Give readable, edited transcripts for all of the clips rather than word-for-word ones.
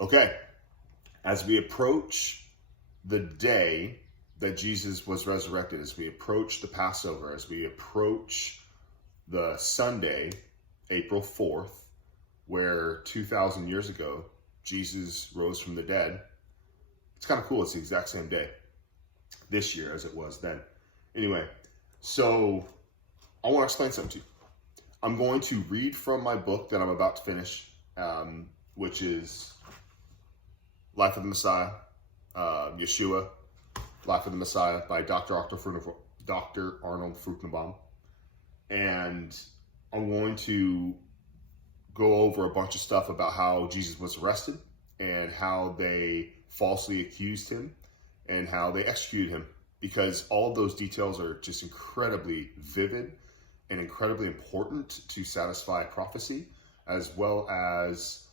Okay, as we approach the day that Jesus was resurrected, as we approach the Passover, as we approach the Sunday, April 4th, where 2,000 years ago, Jesus rose from the dead. It's kind of cool. It's the exact same day this year as it was then. Anyway, so I want to explain something to you. I'm going to read from my book that I'm about to finish, which is Life of the Messiah, Yeshua, Life of the Messiah by Dr. Arnold Fruchtenbaum. And I'm going to go over a bunch of stuff about how Jesus was arrested and how they falsely accused him and how they executed him, because all of those details are just incredibly vivid and incredibly important to satisfy prophecy, as well as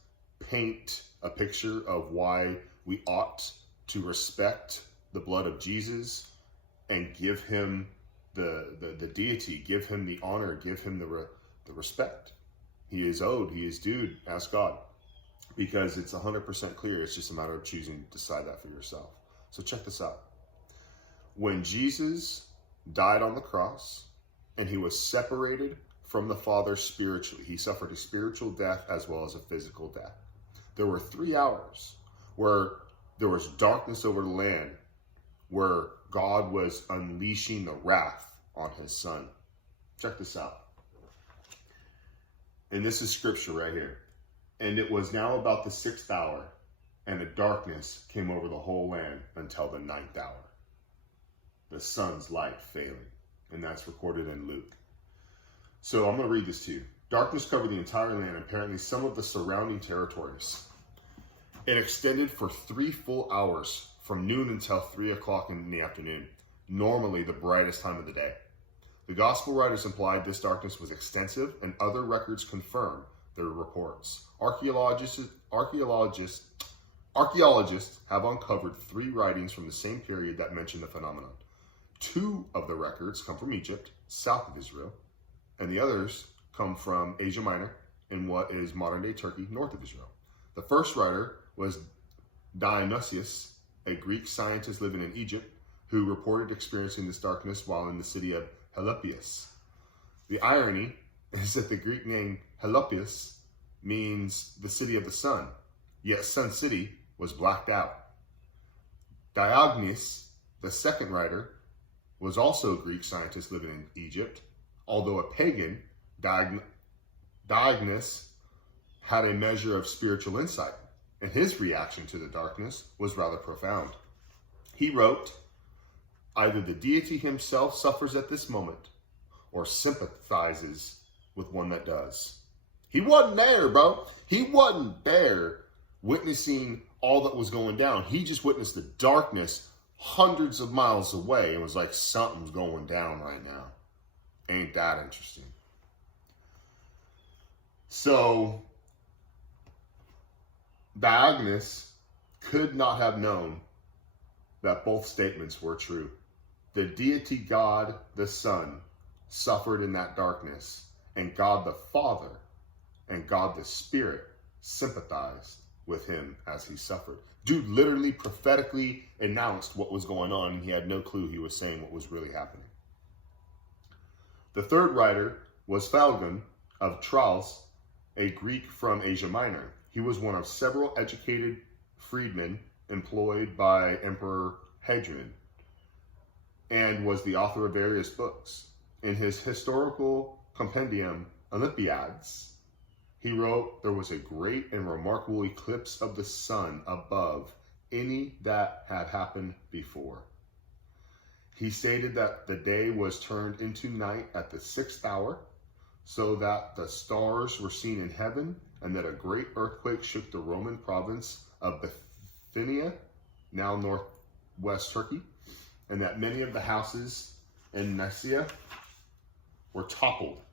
paint a picture of why we ought to respect the blood of Jesus and give him the deity, give him the honor, give him the respect he is owed, he is due as God, because it's 100% clear. It's just a matter of choosing to decide that for yourself. So check this out. When Jesus died on the cross and he was separated from the Father spiritually, he suffered a spiritual death as well as a physical death. There were 3 hours where there was darkness over the land, where God was unleashing the wrath on his son. Check this out. And this is scripture right here. And it was now about the 6th hour, and a darkness came over the whole land until the 9th hour, the sun's light failing. And that's recorded in Luke. So I'm going to read this to you. Darkness covered the entire land, and apparently some of the surrounding territories. It extended for 3 full hours, from noon until 3 o'clock in the afternoon, normally the brightest time of the day. The gospel writers implied this darkness was extensive, and other records confirm their reports. Archaeologists have uncovered 3 writings from the same period that mention the phenomenon. 2 of the records come from Egypt, south of Israel, and the others come from Asia Minor in what is modern-day Turkey, north of Israel. The first writer was Dionysius, a Greek scientist living in Egypt, who reported experiencing this darkness while in the city of Heliopolis. The irony is that the Greek name Heliopolis means the city of the sun, yet Sun City was blacked out. Diogenes, the second writer, was also a Greek scientist living in Egypt. Although a pagan, Diogenes had a measure of spiritual insight, and his reaction to the darkness was rather profound. He wrote, "Either the deity himself suffers at this moment, or sympathizes with one that does." He wasn't there, bro. He wasn't there witnessing all that was going down. He just witnessed the darkness hundreds of miles away and was like, something's going down right now. Ain't that interesting? So, Diogenes could not have known that both statements were true. The deity God, the Son, suffered in that darkness, and God the Father and God the Spirit sympathized with him as he suffered. Dude literally prophetically announced what was going on, and he had no clue he was saying what was really happening. The third writer was Phalegon of Tralles, a Greek from Asia Minor. He was one of several educated freedmen employed by Emperor Hadrian, and was the author of various books. In his historical compendium, Olympiads, he wrote, "There was a great and remarkable eclipse of the sun above any that had happened before." He stated that the day was turned into night at the 6th hour, so that the stars were seen in heaven, and that a great earthquake shook the Roman province of Bithynia, now northwest Turkey, and that many of the houses in Nicaea were toppled.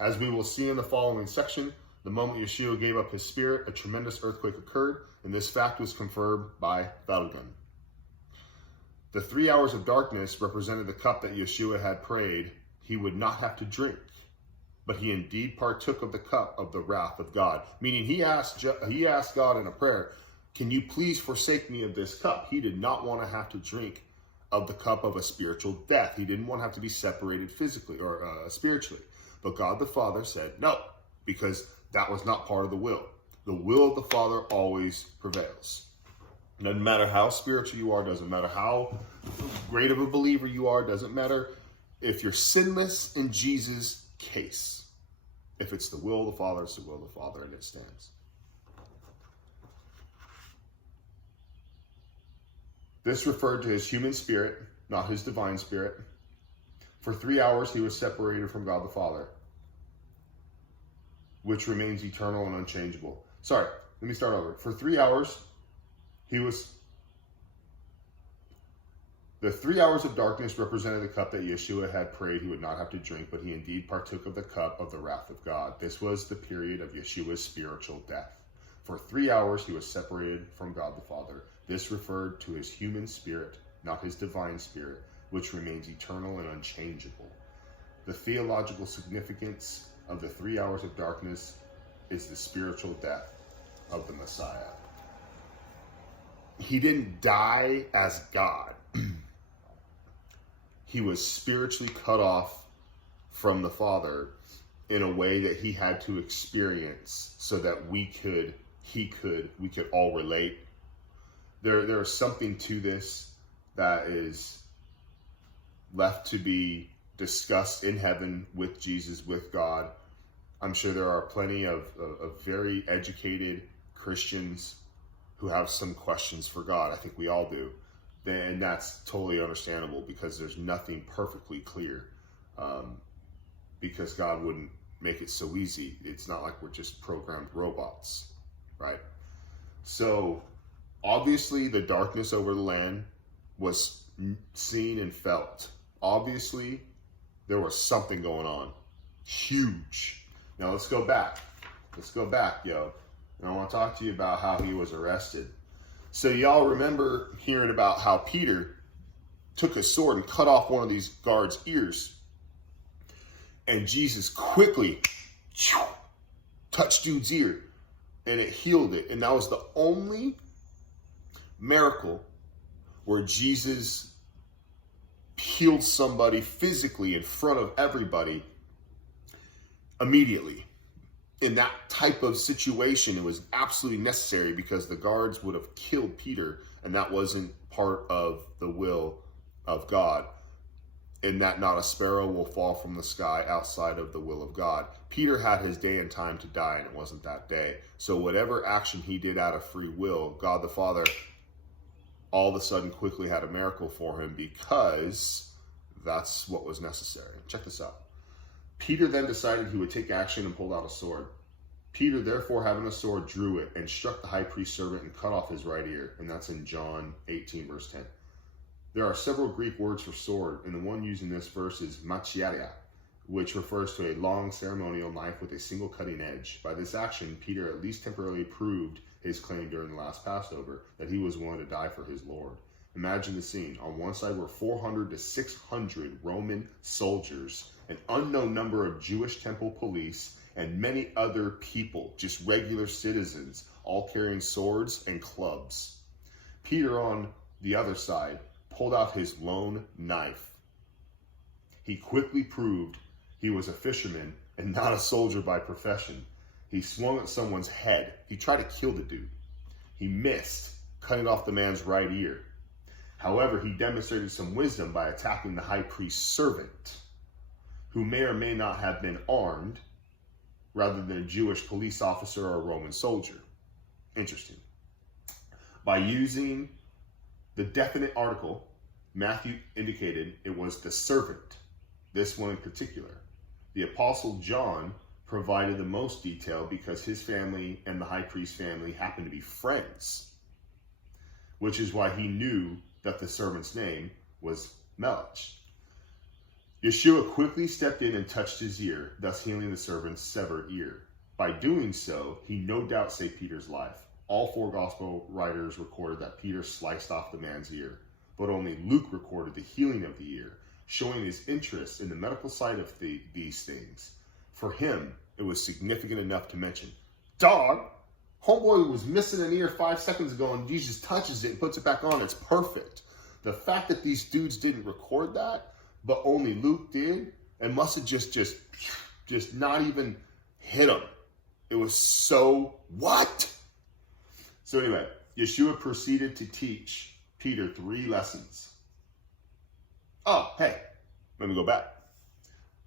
As we will see in the following section, the moment Yeshua gave up his spirit, a tremendous earthquake occurred, and this fact was confirmed by Phalegon. The 3 hours of darkness represented the cup that Yeshua had prayed he would not have to drink. but he indeed partook of the cup of the wrath of God. Meaning he asked God in a prayer, can you please forsake me of this cup? He did not want to have to drink of the cup of a spiritual death. He didn't want to have to be separated physically or spiritually. But God the Father said no, because that was not part of the will. The will of the Father always prevails. Doesn't matter how spiritual you are, doesn't matter how great of a believer you are, doesn't matter if you're sinless in Jesus' case. If it's the will of the Father, it's the will of the Father, and it stands. This referred to his human spirit, not his divine spirit. For 3 hours he was separated from God the Father, which remains eternal and unchangeable. Sorry, let me start over. For 3 hours, the 3 hours of darkness represented the cup that Yeshua had prayed he would not have to drink, but he indeed partook of the cup of the wrath of God. This was the period of Yeshua's spiritual death. For 3 hours he was separated from God the Father. This referred to his human spirit, not his divine spirit, which remains eternal and unchangeable. The theological significance of the 3 hours of darkness is the spiritual death of the Messiah. He didn't die as God. He was spiritually cut off from the Father in a way that he had to experience so that we could all relate. There is something to this that is left to be discussed in heaven with Jesus, with God. I'm sure there are plenty of very educated Christians who have some questions for God. I think we all do. And that's totally understandable because there's nothing perfectly clear. Because God wouldn't make it so easy. It's not like we're just programmed robots, right? So obviously the darkness over the land was seen and felt. Obviously there was something going on. Huge. Now let's go back. Let's go back, yo. And I want to talk to you about how he was arrested. So y'all remember hearing about how Peter took a sword and cut off one of these guards' ears. And Jesus quickly touched dude's ear and it healed it. And that was the only miracle where Jesus healed somebody physically in front of everybody immediately. In that type of situation, it was absolutely necessary because the guards would have killed Peter, and that wasn't part of the will of God. And that not a sparrow will fall from the sky outside of the will of God. Peter had his day and time to die, and it wasn't that day. So whatever action he did out of free will, God the Father all of a sudden quickly had a miracle for him because that's what was necessary. Check this out. Peter then decided he would take action and pulled out a sword. Peter, therefore, having a sword, drew it and struck the high priest's servant and cut off his right ear. And that's in John 18, verse 10. There are several Greek words for sword, and the one used in this verse is macharia, which refers to a long ceremonial knife with a single cutting edge. By this action, Peter at least temporarily proved his claim during the last Passover that he was willing to die for his Lord. Imagine the scene. On one side were 400 to 600 Roman soldiers, an unknown number of Jewish temple police, and many other people, just regular citizens, all carrying swords and clubs. Peter, on the other side, pulled out his lone knife. He quickly proved he was a fisherman and not a soldier by profession. He swung at someone's head. He tried to kill the dude. He missed, cutting off the man's right ear. However, he demonstrated some wisdom by attacking the high priest's servant, who may or may not have been armed, rather than a Jewish police officer or a Roman soldier. Interesting. By using the definite article, Matthew indicated it was the servant, this one in particular. The Apostle John provided the most detail because his family and the high priest's family happened to be friends, which is why he knew that the servant's name was Melech. Yeshua quickly stepped in and touched his ear, thus healing the servant's severed ear. By doing so, he no doubt saved Peter's life. All four gospel writers recorded that Peter sliced off the man's ear, but only Luke recorded the healing of the ear, showing his interest in the medical side of these things. For him, it was significant enough to mention. Dog, homeboy was missing an ear 5 seconds ago and Jesus touches it and puts it back on. It's perfect. The fact that these dudes didn't record that, but only Luke did, and must have just not even hit him. It was so what? So anyway, Yeshua proceeded to teach Peter 3 lessons. Oh, hey, let me go back.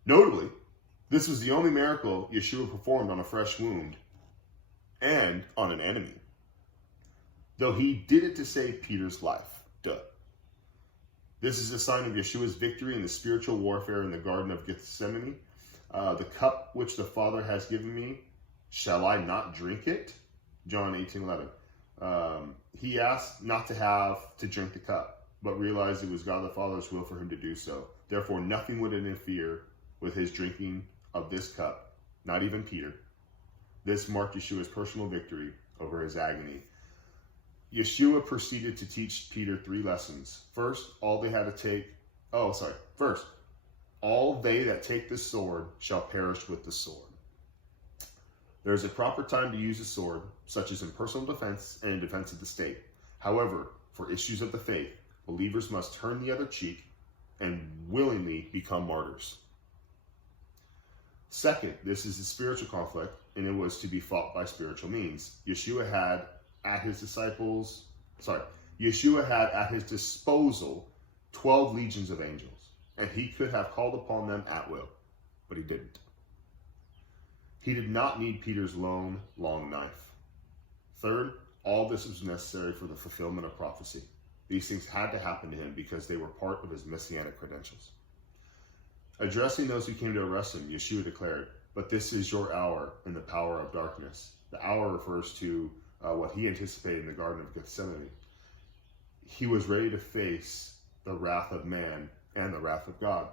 Notably, this was the only miracle Yeshua performed on a fresh wound and on an enemy. Though he did it to save Peter's life. Duh. This is a sign of Yeshua's victory in the spiritual warfare in the Garden of Gethsemane. The cup which the Father has given me, shall I not drink it? John 18:11. He asked not to have to drink the cup, but realized it was God the Father's will for him to do so. Therefore, nothing would interfere with his drinking of this cup, not even Peter. This marked Yeshua's personal victory over his agony. Yeshua proceeded to teach Peter 3 lessons. First, all they that take the sword shall perish with the sword. There is a proper time to use a sword, such as in personal defense and in defense of the state. However, for issues of the faith, believers must turn the other cheek and willingly become martyrs. Second, this is a spiritual conflict, and it was to be fought by spiritual means. Yeshua had at his disposal 12 legions of angels, and he could have called upon them at will, but he didn't. He did not need Peter's long knife. Third, all this was necessary for the fulfillment of prophecy. These things had to happen to him because they were part of his messianic credentials. Addressing those who came to arrest him, Yeshua declared, "But this is your hour in the power of darkness." The hour refers to what he anticipated in the Garden of Gethsemane. He was ready to face the wrath of man and the wrath of God.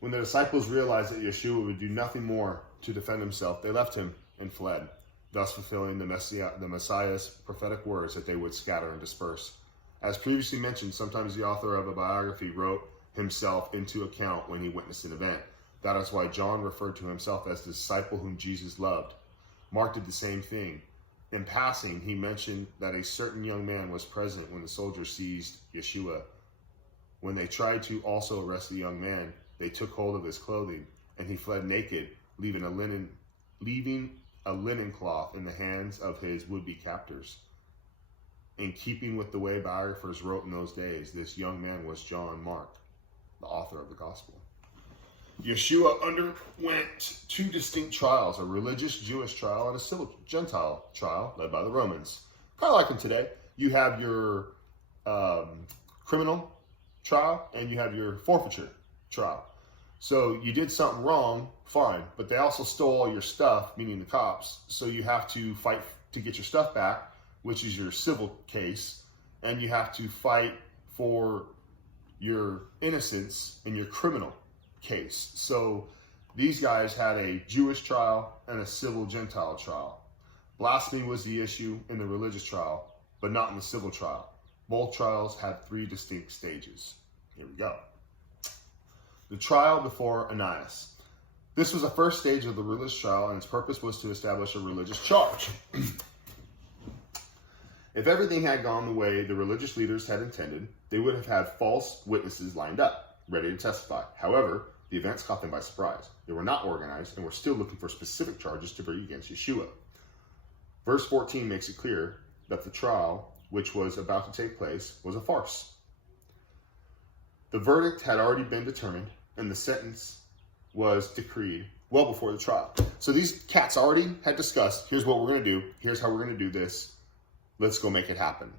When the disciples realized that Yeshua would do nothing more to defend himself, they left him and fled, thus fulfilling the Messiah's prophetic words that they would scatter and disperse. As previously mentioned, sometimes the author of a biography wrote himself into account when he witnessed an event. That is why John referred to himself as the disciple whom Jesus loved. Mark did the same thing. In passing, he mentioned that a certain young man was present when the soldiers seized Yeshua. When they tried to also arrest the young man, they took hold of his clothing, and he fled naked, leaving a linen cloth in the hands of his would-be captors. In keeping with the way biographers wrote in those days, this young man was John Mark, the author of the gospel. Yeshua underwent 2 distinct trials, a religious Jewish trial and a civil Gentile trial led by the Romans. Kind of like in today, you have your criminal trial and you have your forfeiture trial. So you did something wrong, fine, but they also stole all your stuff, meaning the cops, so you have to fight to get your stuff back, which is your civil case, and you have to fight for your innocence in your criminal case. So these guys had a Jewish trial and a civil Gentile trial. Blasphemy was the issue in the religious trial, but not in the civil trial. Both trials had 3 distinct stages. Here we go. The trial before Ananias. This was the first stage of the religious trial, and its purpose was to establish a religious charge. If everything had gone the way the religious leaders had intended, they would have had false witnesses lined up, ready to testify. However, the events caught them by surprise. They were not organized and were still looking for specific charges to bring against Yeshua. Verse 14 makes it clear that the trial, which was about to take place, was a farce. The verdict had already been determined, and the sentence was decreed well before the trial. So these cats already had discussed, here's what we're going to do, here's how we're going to do this, let's go make it happen.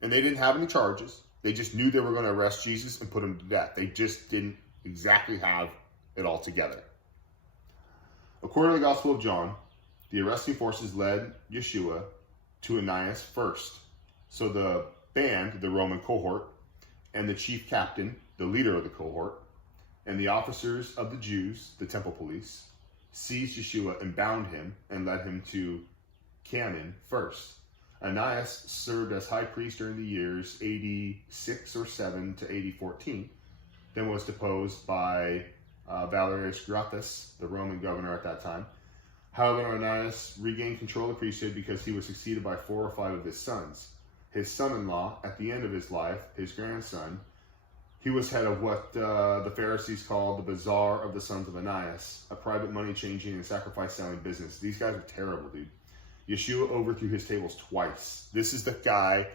And they didn't have any charges. They just knew they were going to arrest Jesus and put him to death. They just didn't exactly have it all together. According to the Gospel of John, the arresting forces led Yeshua to Ananias first. So the band, the Roman cohort, and the chief captain, the leader of the cohort, and the officers of the Jews, the temple police, seized Yeshua and bound him and led him to Canon first. Ananias served as high priest during the years AD 6 or 7 to AD 14, then was deposed by Valerius Gratus, the Roman governor at that time. However, Ananias regained control of the priesthood because he was succeeded by 4 or 5 of his sons. His son-in-law, at the end of his life, his grandson, he was head of what the Pharisees called the Bazaar of the Sons of Ananias, a private money-changing and sacrifice-selling business. These guys are terrible, dude. Yeshua overthrew his tables twice. This is the guy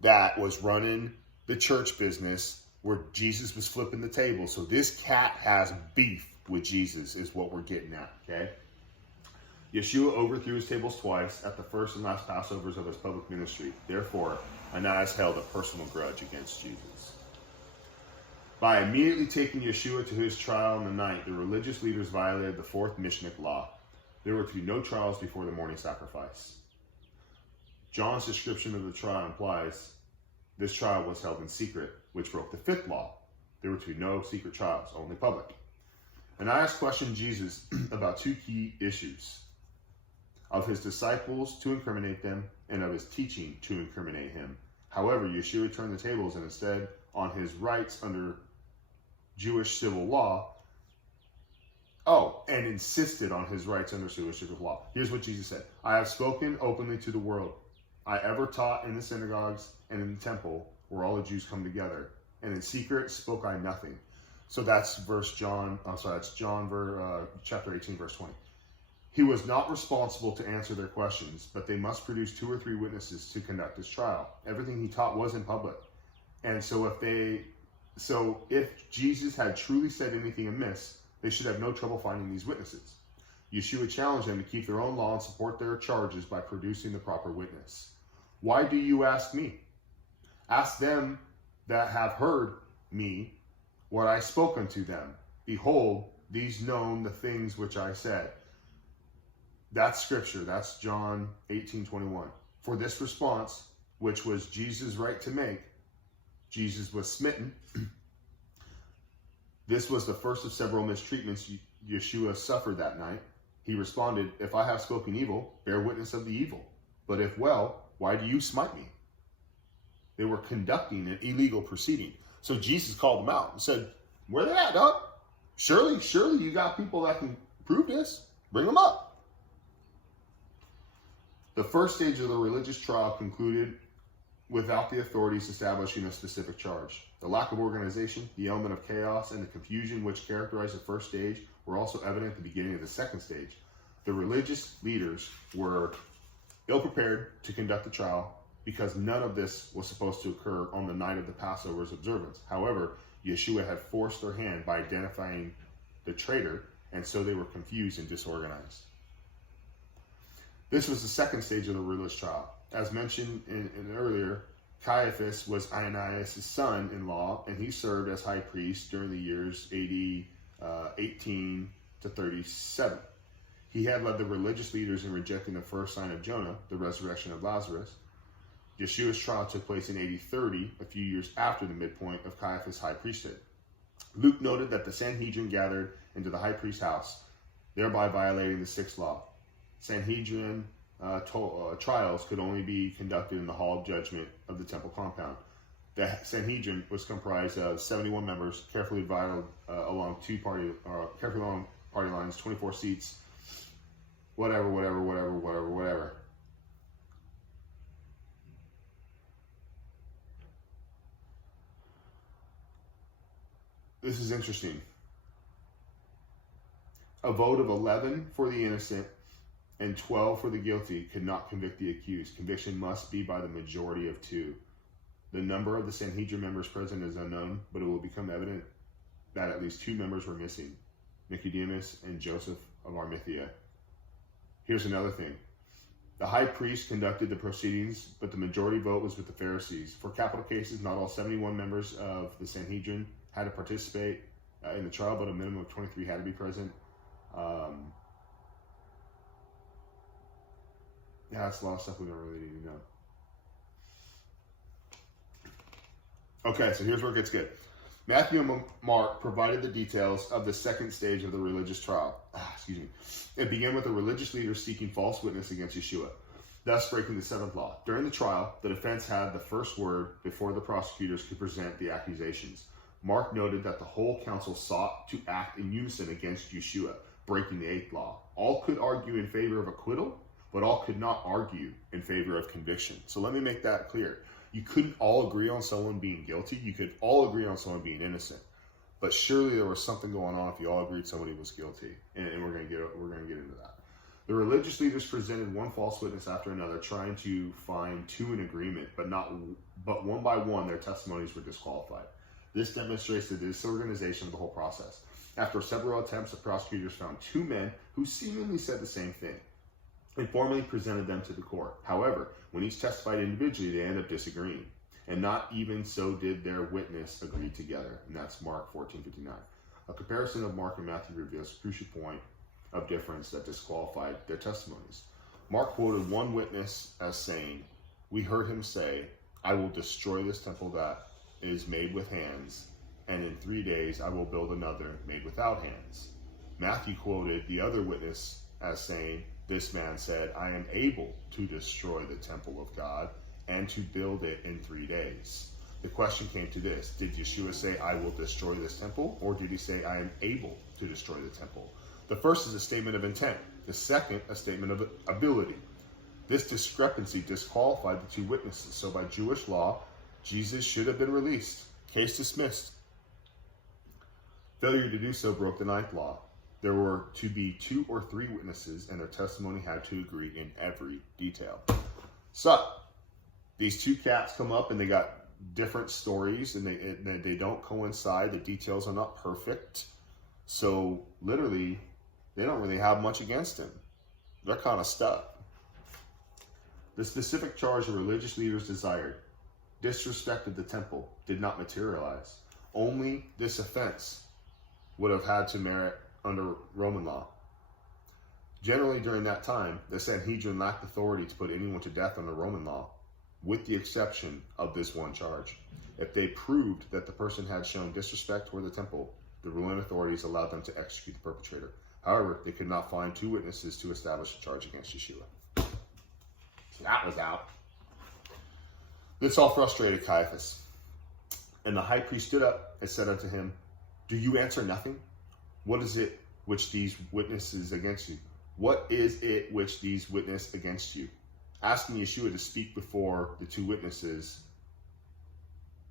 that was running the church business where Jesus was flipping the table. So this cat has beef with Jesus is what we're getting at, okay? Yeshua overthrew his tables twice at the first and last Passovers of his public ministry. Therefore, Ananias held a personal grudge against Jesus. By immediately taking Yeshua to his trial on the night, the religious leaders violated the 4th Mishnah law. There were to be no trials before the morning sacrifice. John's description of the trial implies this trial was held in secret, which broke the 5th law. There were to be no secret trials, only public. Ananias questioned Jesus about 2 key issues: of his disciples to incriminate them, and of his teaching to incriminate him. However, Yeshua turned the tables and instead, on his rights under Jewish civil law, and insisted on his rights under Jewish civil law. Here's what Jesus said: I have spoken openly to the world. I ever taught in the synagogues and in the temple where all the Jews come together, and in secret spoke I nothing. So that's John chapter 18, verse 20. He was not responsible to answer their questions, but they must produce 2 or 3 witnesses to conduct his trial. Everything he taught was in public. And so if Jesus had truly said anything amiss, they should have no trouble finding these witnesses. Yeshua challenged them to keep their own law and support their charges by producing the proper witness. Why do you ask me? Ask them that have heard me what I spoke unto them. Behold, these know the things which I said. That's scripture. That's John 18:21. For this response, which was Jesus' right to make, Jesus was smitten. This was the first of several mistreatments Yeshua suffered that night. He responded, if I have spoken evil, bear witness of the evil. But if well, why do you smite me? They were conducting an illegal proceeding. So Jesus called them out and said, where they at, dog? Surely you got people that can prove this. Bring them up. The first stage of the religious trial concluded without the authorities establishing a specific charge. The lack of organization, the element of chaos, and the confusion which characterized the first stage were also evident at the beginning of the second stage. The religious leaders were ill-prepared to conduct the trial because none of this was supposed to occur on the night of the Passover's observance. However, Yeshua had forced their hand by identifying the traitor, and so they were confused and disorganized. This was the second stage of the religious trial. As mentioned in earlier, Caiaphas was Ananias' son-in-law, and he served as high priest during the years AD 18 to 37. He had led the religious leaders in rejecting the first sign of Jonah, the resurrection of Lazarus. Yeshua's trial took place in AD 30, a few years after the midpoint of Caiaphas' high priesthood. Luke noted that the Sanhedrin gathered into the high priest's house, thereby violating the 6th law. Sanhedrin trials could only be conducted in the hall of judgment of the temple compound. The Sanhedrin was comprised of 71 members, carefully divided along party lines, 24 seats, whatever. This is interesting. A vote of 11 for the innocent and 12 for the guilty could not convict the accused. Conviction must be by the majority of 2. The number of the Sanhedrin members present is unknown, but it will become evident that at least 2 members were missing, Nicodemus and Joseph of Arimathea. Here's another thing. The high priest conducted the proceedings, but the majority vote was with the Pharisees. For capital cases, not all 71 members of the Sanhedrin had to participate in the trial, but a minimum of 23 had to be present. That's a lot of stuff we don't really need to know. Okay, so here's where it gets good. Matthew and Mark provided the details of the second stage of the religious trial. It began with the religious leaders seeking false witness against Yeshua, thus breaking the 7th law. During the trial, the defense had the first word before the prosecutors could present the accusations. Mark noted that the whole council sought to act in unison against Yeshua, breaking the 8th law. All could argue in favor of acquittal, but all could not argue in favor of conviction. So let me make that clear. You couldn't all agree on someone being guilty. You could all agree on someone being innocent. But surely there was something going on if you all agreed somebody was guilty. And we're going to get into that. The religious leaders presented one false witness after another, trying to find two in agreement, but one by one their testimonies were disqualified. This demonstrates the disorganization of the whole process. After several attempts, the prosecutors found two men who seemingly said the same thing and formally presented them to the court. However, when each testified individually, they ended up disagreeing. And not even so did their witness agree together. And that's Mark 14:59. A comparison of Mark and Matthew reveals a crucial point of difference that disqualified their testimonies. Mark quoted one witness as saying, "We heard him say, I will destroy this temple that is made with hands, and in 3 days I will build another made without hands." Matthew quoted the other witness as saying, "This man said, I am able to destroy the temple of God and to build it in 3 days." The question came to this: did Yeshua say, "I will destroy this temple," or did he say, "I am able to destroy the temple"? The first is a statement of intent. The second, a statement of ability. This discrepancy disqualified the two witnesses. So by Jewish law, Jesus should have been released. Case dismissed. Failure to do so broke the 9th law. There were to be 2 or 3 witnesses, and their testimony had to agree in every detail. So, these two cats come up, and they got different stories, and they don't coincide. The details are not perfect. So, literally, they don't really have much against him. They're kind of stuck. The specific charge the religious leaders desired, disrespect of the temple, did not materialize. Only this offense would have had to merit under Roman law. Generally, during that time, the Sanhedrin lacked authority to put anyone to death under Roman law, with the exception of this one charge. If they proved that the person had shown disrespect toward the temple, the Roman authorities allowed them to execute the perpetrator. However, they could not find 2 witnesses to establish a charge against Yeshua. So that was out. This all frustrated Caiaphas. And the high priest stood up and said unto him, "Do you answer nothing? What is it which these witnesses against you? What is it which these witness against you?" Asking Yeshua to speak before the 2 witnesses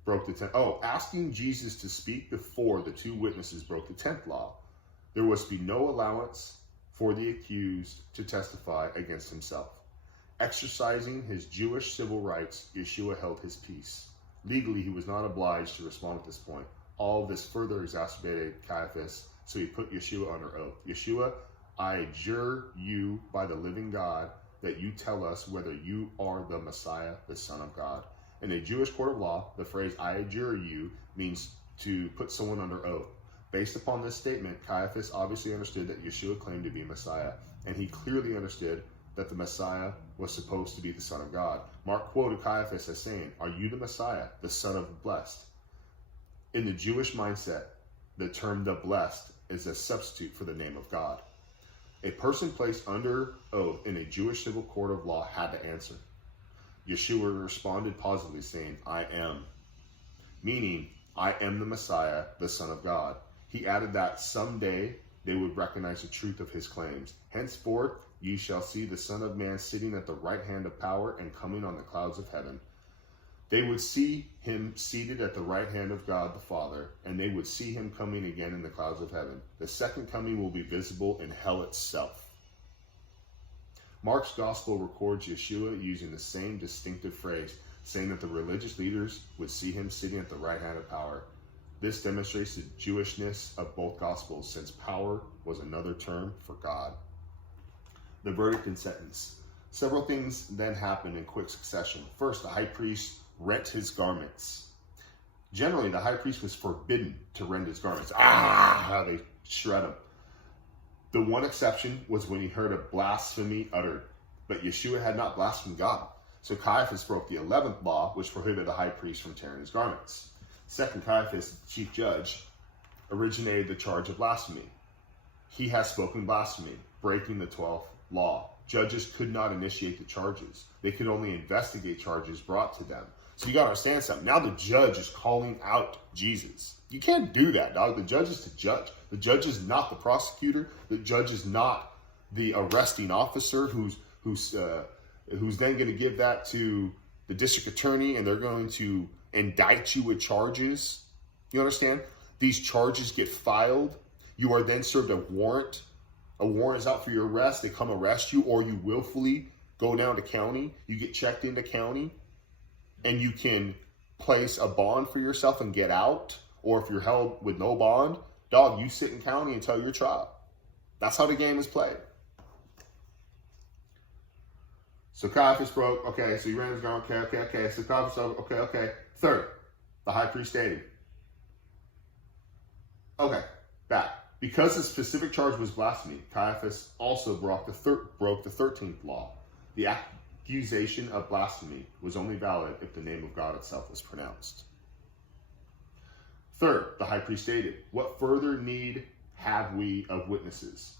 broke the 10th. Asking Jesus to speak before the 2 witnesses broke the 10th law. There was to be no allowance for the accused to testify against himself. Exercising his Jewish civil rights, Yeshua held his peace. Legally, he was not obliged to respond at this point. All of this further exacerbated Caiaphas, so he put Yeshua under oath. "Yeshua, I adjure you by the living God that you tell us whether you are the Messiah, the Son of God." In a Jewish court of law, the phrase "I adjure you" means to put someone under oath. Based upon this statement, Caiaphas obviously understood that Yeshua claimed to be Messiah, and he clearly understood that the Messiah was supposed to be the Son of God. Mark quoted Caiaphas as saying, "Are you the Messiah, the Son of the Blessed?" In the Jewish mindset, the term "the Blessed" is a substitute for the name of God. A person placed under oath in a Jewish civil court of law had to answer. Yeshua responded positively, saying, "I am," meaning, "I am the Messiah, the Son of God." He added that someday they would recognize the truth of his claims. "Henceforth, ye shall see the Son of Man sitting at the right hand of power and coming on the clouds of heaven." They would see him seated at the right hand of God the Father, and they would see him coming again in the clouds of heaven. The second coming will be visible in hell itself. Mark's gospel records Yeshua using the same distinctive phrase, saying that the religious leaders would see him sitting at the right hand of power. This demonstrates the Jewishness of both gospels, since power was another term for God. The verdict and sentence. Several things then happened in quick succession. First, the high priest rent his garments. Generally, the high priest was forbidden to rend his garments. How they shred them. The one exception was when he heard a blasphemy uttered, but Yeshua had not blasphemed God. So Caiaphas broke the 11th law, which prohibited the high priest from tearing his garments. Second, Caiaphas, the chief judge, originated the charge of blasphemy. He has spoken blasphemy, breaking the 12th law. Judges could not initiate the charges. They could only investigate charges brought to them. So you got to understand something. Now the judge is calling out Jesus. You can't do that, dog. The judge is to judge. The judge is not the prosecutor. The judge is not the arresting officer who's then going to give that to the district attorney, and they're going to indict you with charges. You understand? These charges get filed. You are then served a warrant. A warrant is out for your arrest. They come arrest you, or you willfully go down to county. You get checked into county, and you can place a bond for yourself and get out. Or if you're held with no bond, dog, you sit in county until your trial. That's how the game is played. So Caiaphas broke. Okay, so he ran his ground. Okay. So Caiaphas, okay. Third, the high priest stated. Okay, back. Because the specific charge was blasphemy, Caiaphas also broke the 13th law. The accusation of blasphemy was only valid if the name of God itself was pronounced. Third, the high priest stated, what further need have we of witnesses?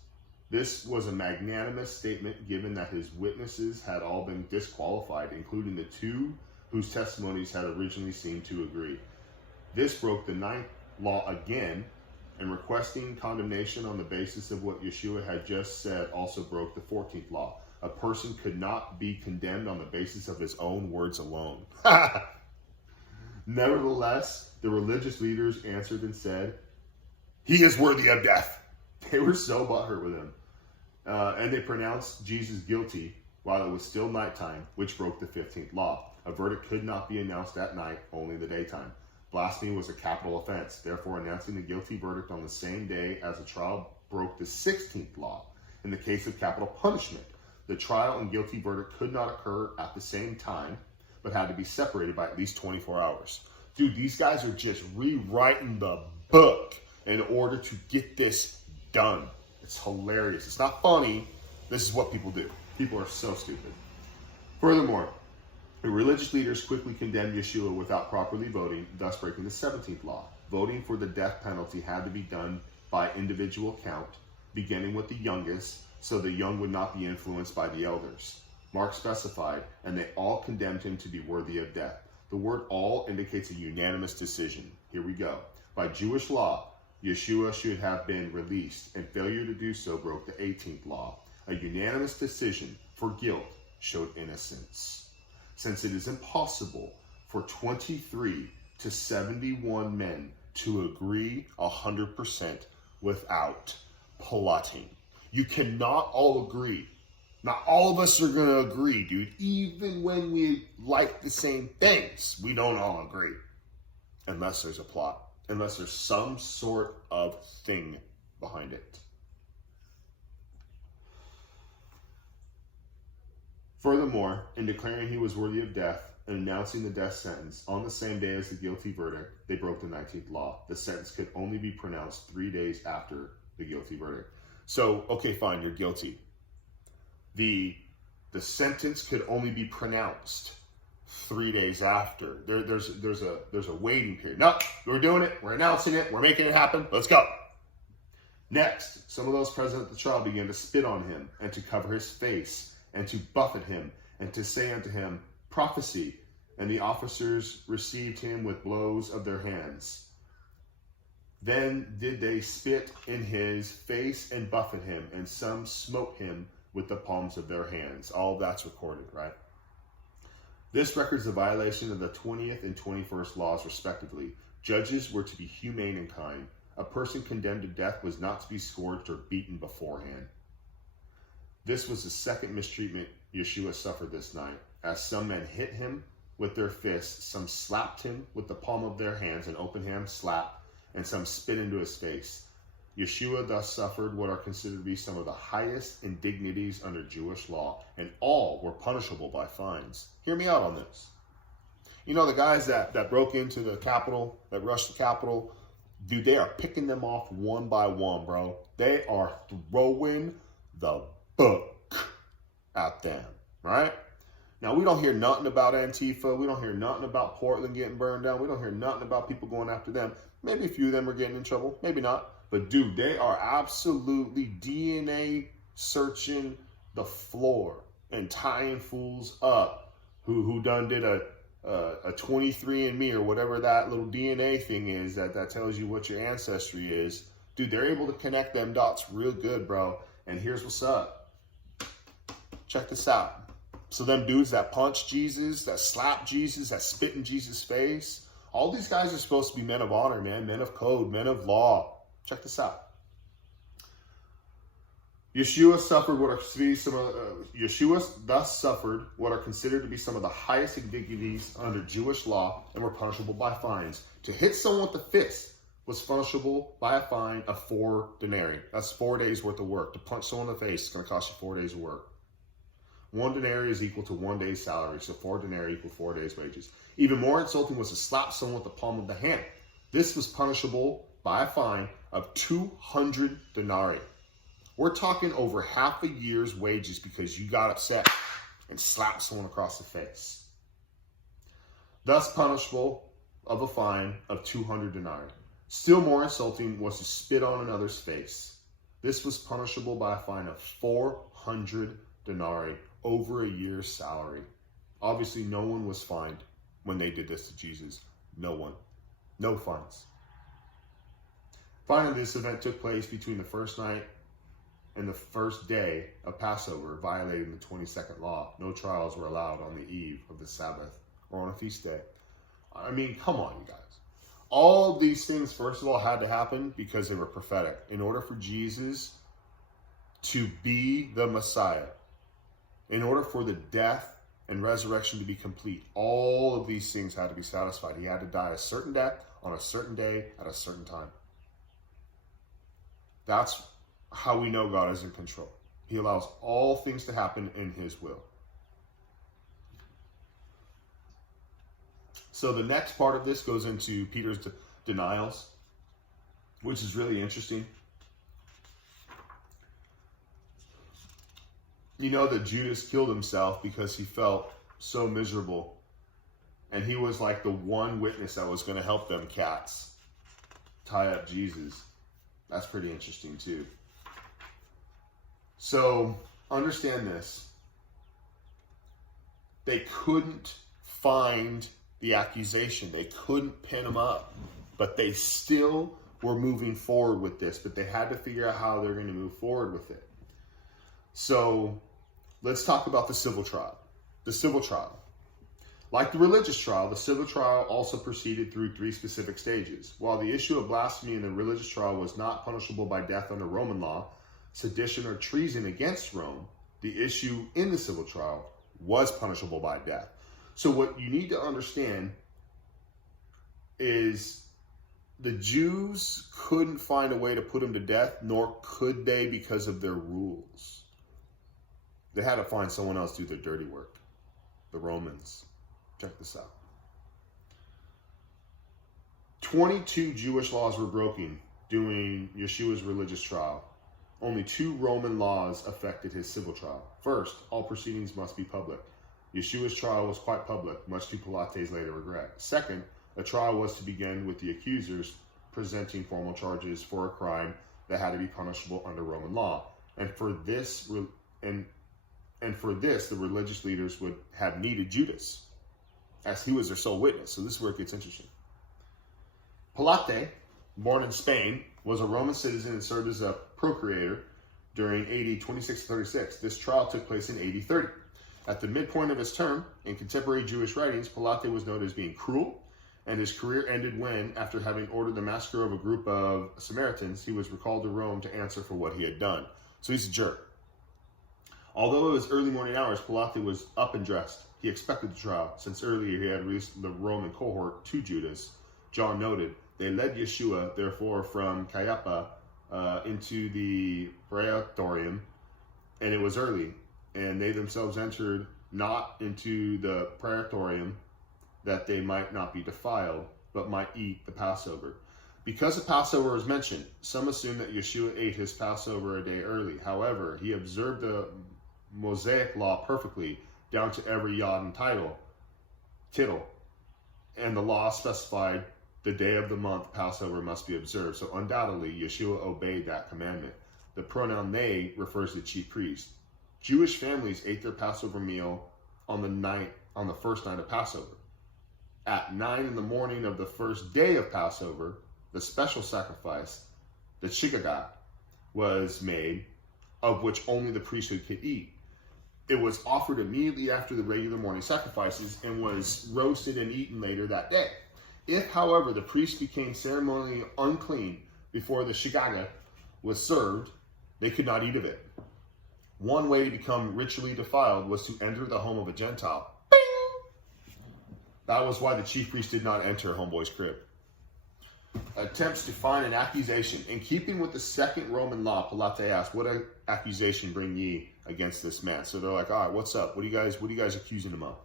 This was a magnanimous statement given that his witnesses had all been disqualified, including the two whose testimonies had originally seemed to agree. This broke the 9th law again, and requesting condemnation on the basis of what Yeshua had just said also broke the 14th law. A person could not be condemned on the basis of his own words alone. Nevertheless, the religious leaders answered and said, he is worthy of death. They were so butthurt with him. And they pronounced Jesus guilty while it was still nighttime, which broke the 15th law. A verdict could not be announced at night, only the daytime. Blasphemy was a capital offense. Therefore, announcing the guilty verdict on the same day as the trial broke the 16th law. In the case of capital punishment, the trial and guilty verdict could not occur at the same time, but had to be separated by at least 24 hours. Dude, these guys are just rewriting the book in order to get this done. It's hilarious. It's not funny. This is what people do. People are so stupid. Furthermore, the religious leaders quickly condemned Yeshua without properly voting, thus breaking the 17th law. Voting for the death penalty had to be done by individual count, beginning with the youngest, so the young would not be influenced by the elders. Mark specified, and they all condemned him to be worthy of death. The word all indicates a unanimous decision. Here we go. By Jewish law, Yeshua should have been released, and failure to do so broke the 18th law. A unanimous decision for guilt showed innocence. Since it is impossible for 23 to 71 men to agree 100% without plotting. You cannot all agree. Not all of us are going to agree, dude. Even when we like the same things, we don't all agree. Unless there's a plot. Unless there's some sort of thing behind it. Furthermore, in declaring he was worthy of death and announcing the death sentence on the same day as the guilty verdict, they broke the 19th law. The sentence could only be pronounced 3 days after the guilty verdict. So, okay, fine, you're guilty. The sentence could only be pronounced 3 days after. There's a waiting period. No, we're doing it. We're announcing it. We're making it happen. Let's go. Next, some of those present at the trial began to spit on him and to cover his face and to buffet him and to say unto him, prophecy. And the officers received him with blows of their hands. Then did they spit in his face and buffet him, and some smote him with the palms of their hands. All that's recorded, right? This records the violation of the 20th and 21st laws, respectively. Judges were to be humane and kind. A person condemned to death was not to be scourged or beaten beforehand. This was the second mistreatment Yeshua suffered this night. As some men hit him with their fists, some slapped him with the palm of their hands, an open hand slap, and some spit into his face. Yeshua thus suffered what are considered to be some of the highest indignities under Jewish law, and all were punishable by fines. Hear me out on this. You know, the guys that broke into the Capitol, that rushed the Capitol, dude, they are picking them off one by one, bro. They are throwing the book at them, right? Now, we don't hear nothing about Antifa. We don't hear nothing about Portland getting burned down. We don't hear nothing about people going after them. Maybe a few of them are getting in trouble. Maybe not. But, dude, they are absolutely DNA searching the floor and tying fools up who done did a a 23andMe or whatever that little DNA thing is that tells you what your ancestry is. Dude, they're able to connect them dots real good, bro. And here's what's up. Check this out. So them dudes that punch Jesus, that slap Jesus, that spit in Jesus' face, all these guys are supposed to be men of honor, man, men of code, men of law. Check this out. Yeshua thus suffered what are considered to be some of the highest indignities under Jewish law and were punishable by fines. To hit someone with the fist was punishable by a fine of 4 denarii. That's 4 days worth of work. To punch someone in the face is going to cost you 4 days of work. 1 denarii is equal to 1 day's salary, so 4 denarii equal 4 days' wages. Even more insulting was to slap someone with the palm of the hand. This was punishable by a fine of 200 denarii. We're talking over half a year's wages because you got upset and slapped someone across the face. Thus punishable of a fine of 200 denarii. Still more insulting was to spit on another's face. This was punishable by a fine of 400 denarii, over a year's salary. Obviously, no one was fined when they did this to Jesus. No one. No fines. Finally, this event took place between the first night and the first day of Passover, violating the 22nd law. No trials were allowed on the eve of the Sabbath or on a feast day. I mean, come on, you guys. All these things, first of all, had to happen because they were prophetic. In order for Jesus to be the Messiah, in order for the death and resurrection to be complete, all of these things had to be satisfied. He had to die a certain death on a certain day at a certain time. That's how we know God is in control. He allows all things to happen in his will. So the next part of this goes into Peter's denials, which is really interesting. You know that Judas killed himself because he felt so miserable. And he was like the one witness that was going to help them cats tie up Jesus. That's pretty interesting too. So understand this. They couldn't find the accusation. They couldn't pin him up. But they still were moving forward with this. But they had to figure out how they're going to move forward with it. So let's talk about the civil trial. The civil trial. Like the religious trial, the civil trial also proceeded through 3 specific stages. While the issue of blasphemy in the religious trial was not punishable by death under Roman law, sedition or treason against Rome, the issue in the civil trial was punishable by death. So what you need to understand is the Jews couldn't find a way to put him to death, nor could they because of their rules. They had to find someone else to do their dirty work. The Romans. Check this out. 22 Jewish laws were broken during Yeshua's religious trial. Only 2 Roman laws affected his civil trial. First, all proceedings must be public. Yeshua's trial was quite public, much to Pilate's later regret. Second, a trial was to begin with the accusers presenting formal charges for a crime that had to be punishable under Roman law. And for this, the religious leaders would have needed Judas, as he was their sole witness. So this is where it gets interesting. Pilate, born in Spain, was a Roman citizen and served as a procurator during AD 26-36. This trial took place in AD 30. At the midpoint of his term, in contemporary Jewish writings, Pilate was noted as being cruel, and his career ended when, after having ordered the massacre of a group of Samaritans, he was recalled to Rome to answer for what he had done. So he's a jerk. Although it was early morning hours, Pilate was up and dressed. He expected the trial, since earlier he had released the Roman cohort to Judas. John noted, they led Yeshua, therefore, from Caiaphas into the Praetorium, and it was early, and they themselves entered not into the Praetorium, that they might not be defiled, but might eat the Passover. Because the Passover is mentioned, some assume that Yeshua ate his Passover a day early. However, he observed the Mosaic law perfectly, down to every yod and tittle, and the law specified the day of the month Passover must be observed. So undoubtedly, Yeshua obeyed that commandment. The pronoun they refers to the chief priest. Jewish families ate their Passover meal on the first night of Passover. at 9 in the morning of the first day of Passover, the special sacrifice, the chigagat, was made, of which only the priesthood could eat. It was offered immediately after the regular morning sacrifices and was roasted and eaten later that day. If, however, the priest became ceremonially unclean before the chigagat was served, they could not eat of it. One way to become ritually defiled was to enter the home of a Gentile. Bing! That was why the chief priest did not enter a homeboy's crib. Attempts to find an accusation. In keeping with the second Roman law, Pilate asked, "What accusation bring ye against this man?" So they're like, "All right, what's up? What are you guys accusing him of?"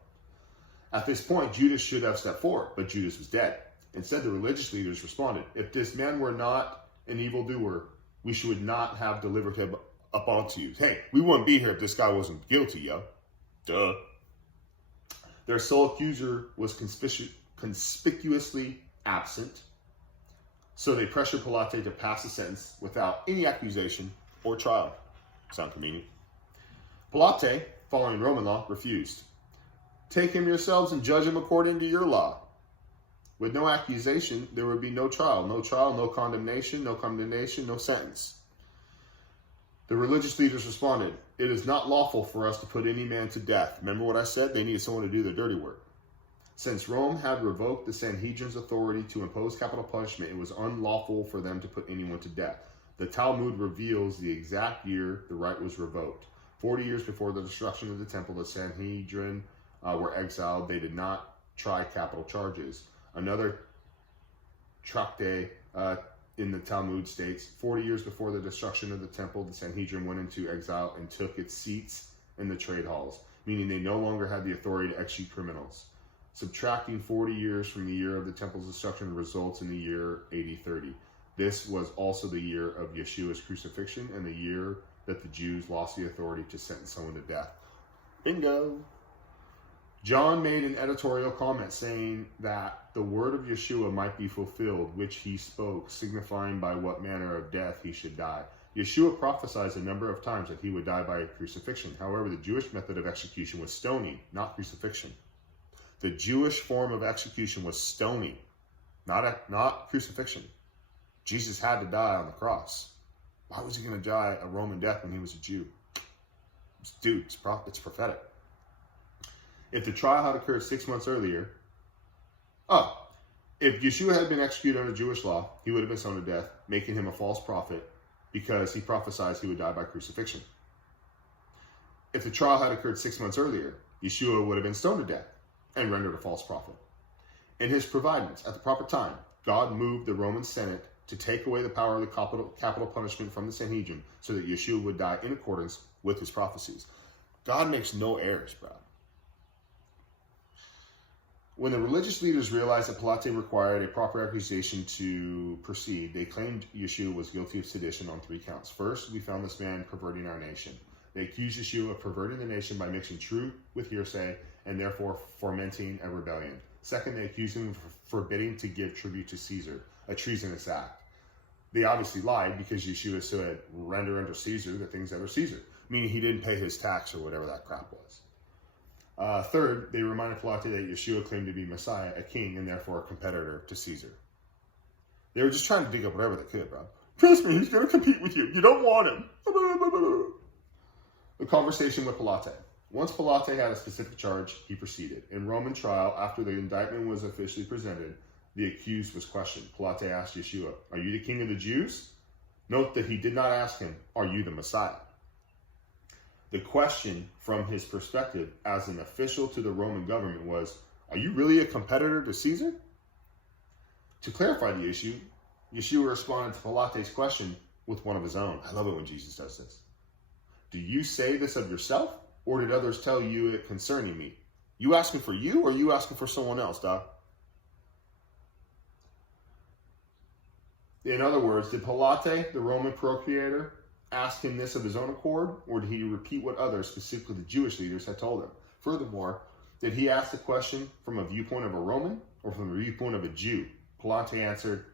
At this point, Judas should have stepped forward, but Judas was dead. Instead, the religious leaders responded, "If this man were not an evildoer, we should not have delivered him up onto you. Hey, we wouldn't be here if this guy wasn't guilty, yo." Duh. Their sole accuser was conspicuously absent, so they pressured Pilate to pass a sentence without any accusation or trial. Sound convenient? Pilate, following Roman law, refused. "Take him yourselves and judge him according to your law." With no accusation, there would be no trial. No trial, no condemnation, no sentence. The religious leaders responded, "It is not lawful for us to put any man to death." Remember what I said? They needed someone to do the dirty work. Since Rome had revoked the Sanhedrin's authority to impose capital punishment, it was unlawful for them to put anyone to death. The Talmud reveals the exact year the right was revoked. 40 years before the destruction of the temple, the Sanhedrin were exiled. They did not try capital charges. Another tractate in the Talmud states, 40 years before the destruction of the temple, the Sanhedrin went into exile and took its seats in the trade halls, meaning they no longer had the authority to execute criminals. Subtracting 40 years from the year of the temple's destruction results in the year 80-30. This was also the year of Yeshua's crucifixion and the year that the Jews lost the authority to sentence someone to death. Bingo! John made an editorial comment saying that the word of Yeshua might be fulfilled, which he spoke, signifying by what manner of death he should die. Yeshua prophesied a number of times that he would die by crucifixion. However, the Jewish method of execution was stoning, not crucifixion. The Jewish form of execution was stoning, not crucifixion. Jesus had to die on the cross. Why was he going to die a Roman death when he was a Jew? Dude, it's prophetic. If the trial had occurred 6 months earlier, if Yeshua had been executed under Jewish law, he would have been stoned to death, making him a false prophet because he prophesied he would die by crucifixion. If the trial had occurred 6 months earlier, Yeshua would have been stoned to death and rendered a false prophet. In his providence, at the proper time, God moved the Roman Senate to take away the power of the capital punishment from the Sanhedrin so that Yeshua would die in accordance with his prophecies. God makes no errors, bro. When the religious leaders realized that Pilate required a proper accusation to proceed, they claimed Yeshua was guilty of sedition on 3 counts. First, we found this man perverting our nation. They accused Yeshua of perverting the nation by mixing truth with hearsay and therefore fomenting a rebellion. Second, they accused him of forbidding to give tribute to Caesar, a treasonous act. They obviously lied because Yeshua said, "Render unto Caesar the things that are Caesar," meaning he didn't pay his tax or whatever that crap was. Third, they reminded Pilate that Yeshua claimed to be Messiah, a king, and therefore a competitor to Caesar. They were just trying to dig up whatever they could, bro. Trust me, he's going to compete with you. You don't want him. The conversation with Pilate. Once Pilate had a specific charge, he proceeded. In Roman trial, after the indictment was officially presented, the accused was questioned. Pilate asked Yeshua, "Are you the king of the Jews?" Note that he did not ask him, "Are you the Messiah?" The question from his perspective as an official to the Roman government was, "Are you really a competitor to Caesar?" To clarify the issue, Yeshua responded to Pilate's question with one of his own. I love it when Jesus does this. "Do you say this of yourself, or did others tell you it concerning me?" You asking for you, or are you asking for someone else, dog? In other words, did Pilate, the Roman procurator, ask him this of his own accord, or did he repeat what others, specifically the Jewish leaders, had told him? Furthermore, did he ask the question from a viewpoint of a Roman or from the viewpoint of a Jew? Pilate answered,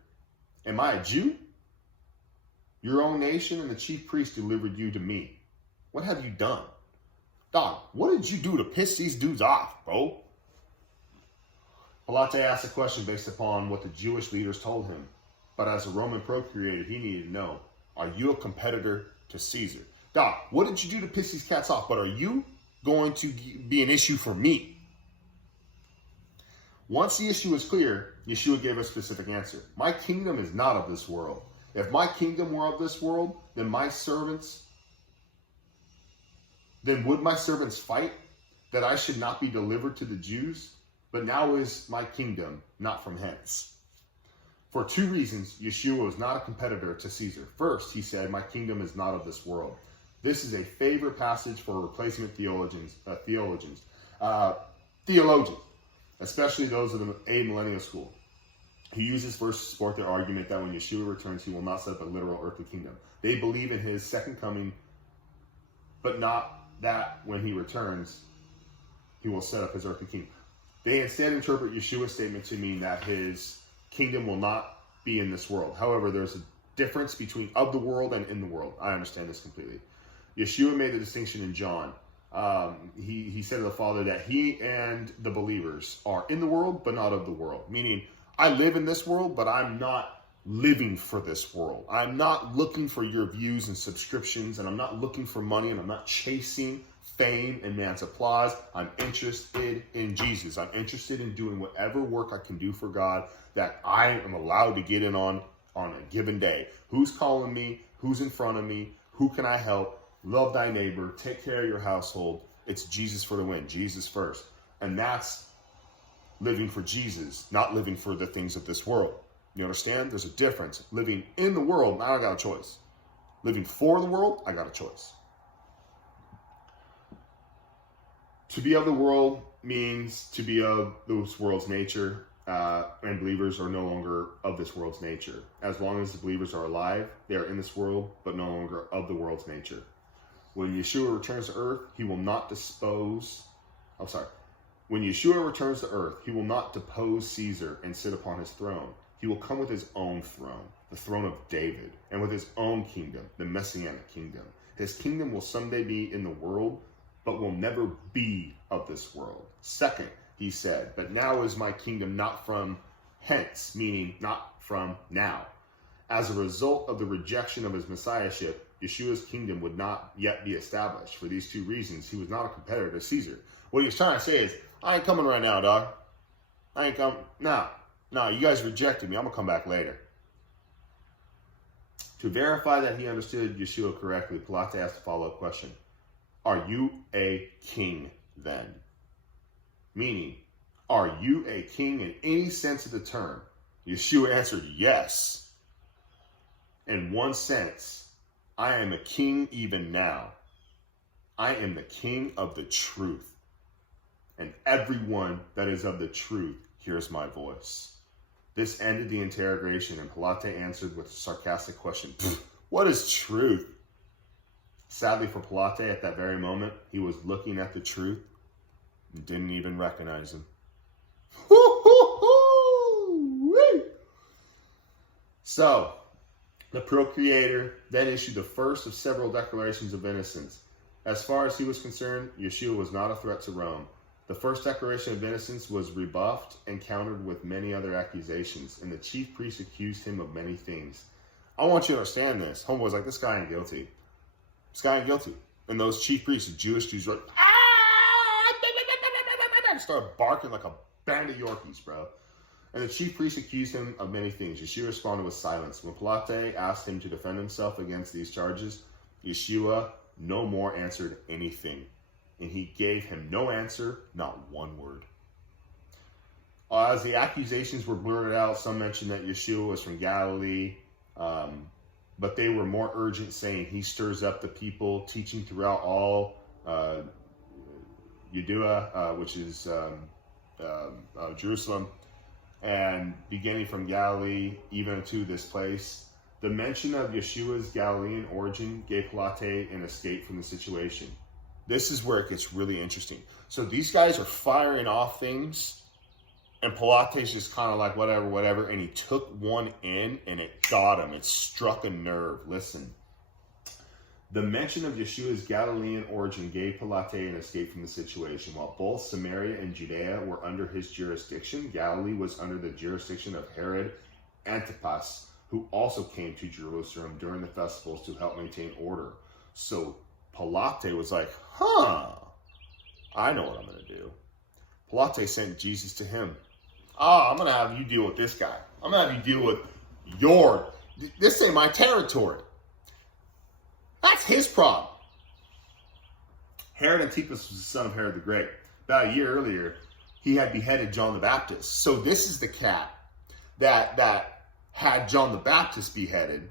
"Am I a Jew? Your own nation and the chief priest delivered you to me. What have you done? Dog, what did you do to piss these dudes off, bro?" Pilate asked a question based upon what the Jewish leaders told him. But as a Roman procurator, he needed to know, are you a competitor to Caesar? Doc, what did you do to piss these cats off? But are you going to be an issue for me? Once the issue was clear, Yeshua gave a specific answer. My kingdom is not of this world. If my kingdom were of this world, then would my servants fight that I should not be delivered to the Jews? But now is my kingdom not from hence. For two reasons, Yeshua was not a competitor to Caesar. First, he said, my kingdom is not of this world. This is a favorite passage for replacement theologians, especially those of the amillennial school. He uses verse to support their argument that when Yeshua returns, he will not set up a literal earthly kingdom. They believe in his second coming, but not that when he returns, he will set up his earthly kingdom. They instead interpret Yeshua's statement to mean that his kingdom will not be in this world. However, there's a difference between of the world and in the world. I understand this completely. Yeshua made the distinction in John. He said to the Father that he and the believers are in the world, but not of the world. Meaning, I live in this world, but I'm not living for this world. I'm not looking for your views and subscriptions, and I'm not looking for money, and I'm not chasing fame and man's applause. I'm interested in Jesus. I'm interested in doing whatever work I can do for God that I am allowed to get in on a given day. Who's calling me? Who's in front of me? Who can I help? Love thy neighbor. Take care of your household. It's Jesus for the win. Jesus first. And that's living for Jesus, not living for the things of this world. You understand? There's a difference. Living in the world, now I got a choice. Living for the world, I got a choice. To be of the world means to be of this world's nature, and believers are no longer of this world's nature. As long as the believers are alive, they are in this world, but no longer of the world's nature. When Yeshua returns to earth, he will not When Yeshua returns to earth, he will not depose Caesar and sit upon his throne. He will come with his own throne, the throne of David, and with his own kingdom, the Messianic kingdom. His kingdom will someday be in the world, but will never be of this world. Second, he said, but now is my kingdom not from hence, meaning not from now. As a result of the rejection of his messiahship, Yeshua's kingdom would not yet be established. For these two reasons, he was not a competitor to Caesar. What he was trying to say is, I ain't coming right now, dog. I ain't coming. No, you guys rejected me. I'm going to come back later. To verify that he understood Yeshua correctly, Pilate asked a follow-up question. Are you a king then? Meaning, are you a king in any sense of the term? Yeshua answered yes. In one sense, I am a king even now. I am the king of the truth. And everyone that is of the truth hears my voice. This ended the interrogation, and Pilate answered with a sarcastic question. What is truth? Sadly for Pilate, at that very moment, he was looking at the truth and didn't even recognize him. So, the procurator then issued the first of several declarations of innocence. As far as he was concerned, Yeshua was not a threat to Rome. The first declaration of innocence was rebuffed and countered with many other accusations, and the chief priest accused him of many things. I want you to understand this. Homeboy's like, this guy ain't guilty. This guy ain't guilty. And those chief priests, the Jewish Jews, were like, started barking like a band of Yorkies, bro. And the chief priest accused him of many things. Yeshua responded with silence. When Pilate asked him to defend himself against these charges, Yeshua no more answered anything. And he gave him no answer, not one word. As the accusations were blurted out, some mentioned that Yeshua was from Galilee, but they were more urgent, saying he stirs up the people, teaching throughout all Judea, which is Jerusalem, and beginning from Galilee, even to this place. The mention of Yeshua's Galilean origin gave Pilate an escape from the situation. This is where it gets really interesting. So these guys are firing off things, and Pilate's just kind of like, whatever, and he took one in, and it got him. It struck a nerve. Listen, The mention of Yeshua's Galilean origin gave Pilate an escape from the situation. While both Samaria and Judea were under his jurisdiction, Galilee was under the jurisdiction of Herod Antipas, who also came to Jerusalem during the festivals to help maintain order. So Pilate was like, I know what I'm going to do. Pilate sent Jesus to him. I'm going to have you deal with this guy. I'm going to have you deal with this ain't my territory. That's his problem. Herod Antipas was the son of Herod the Great. About a year earlier, he had beheaded John the Baptist. So this is the cat that had John the Baptist beheaded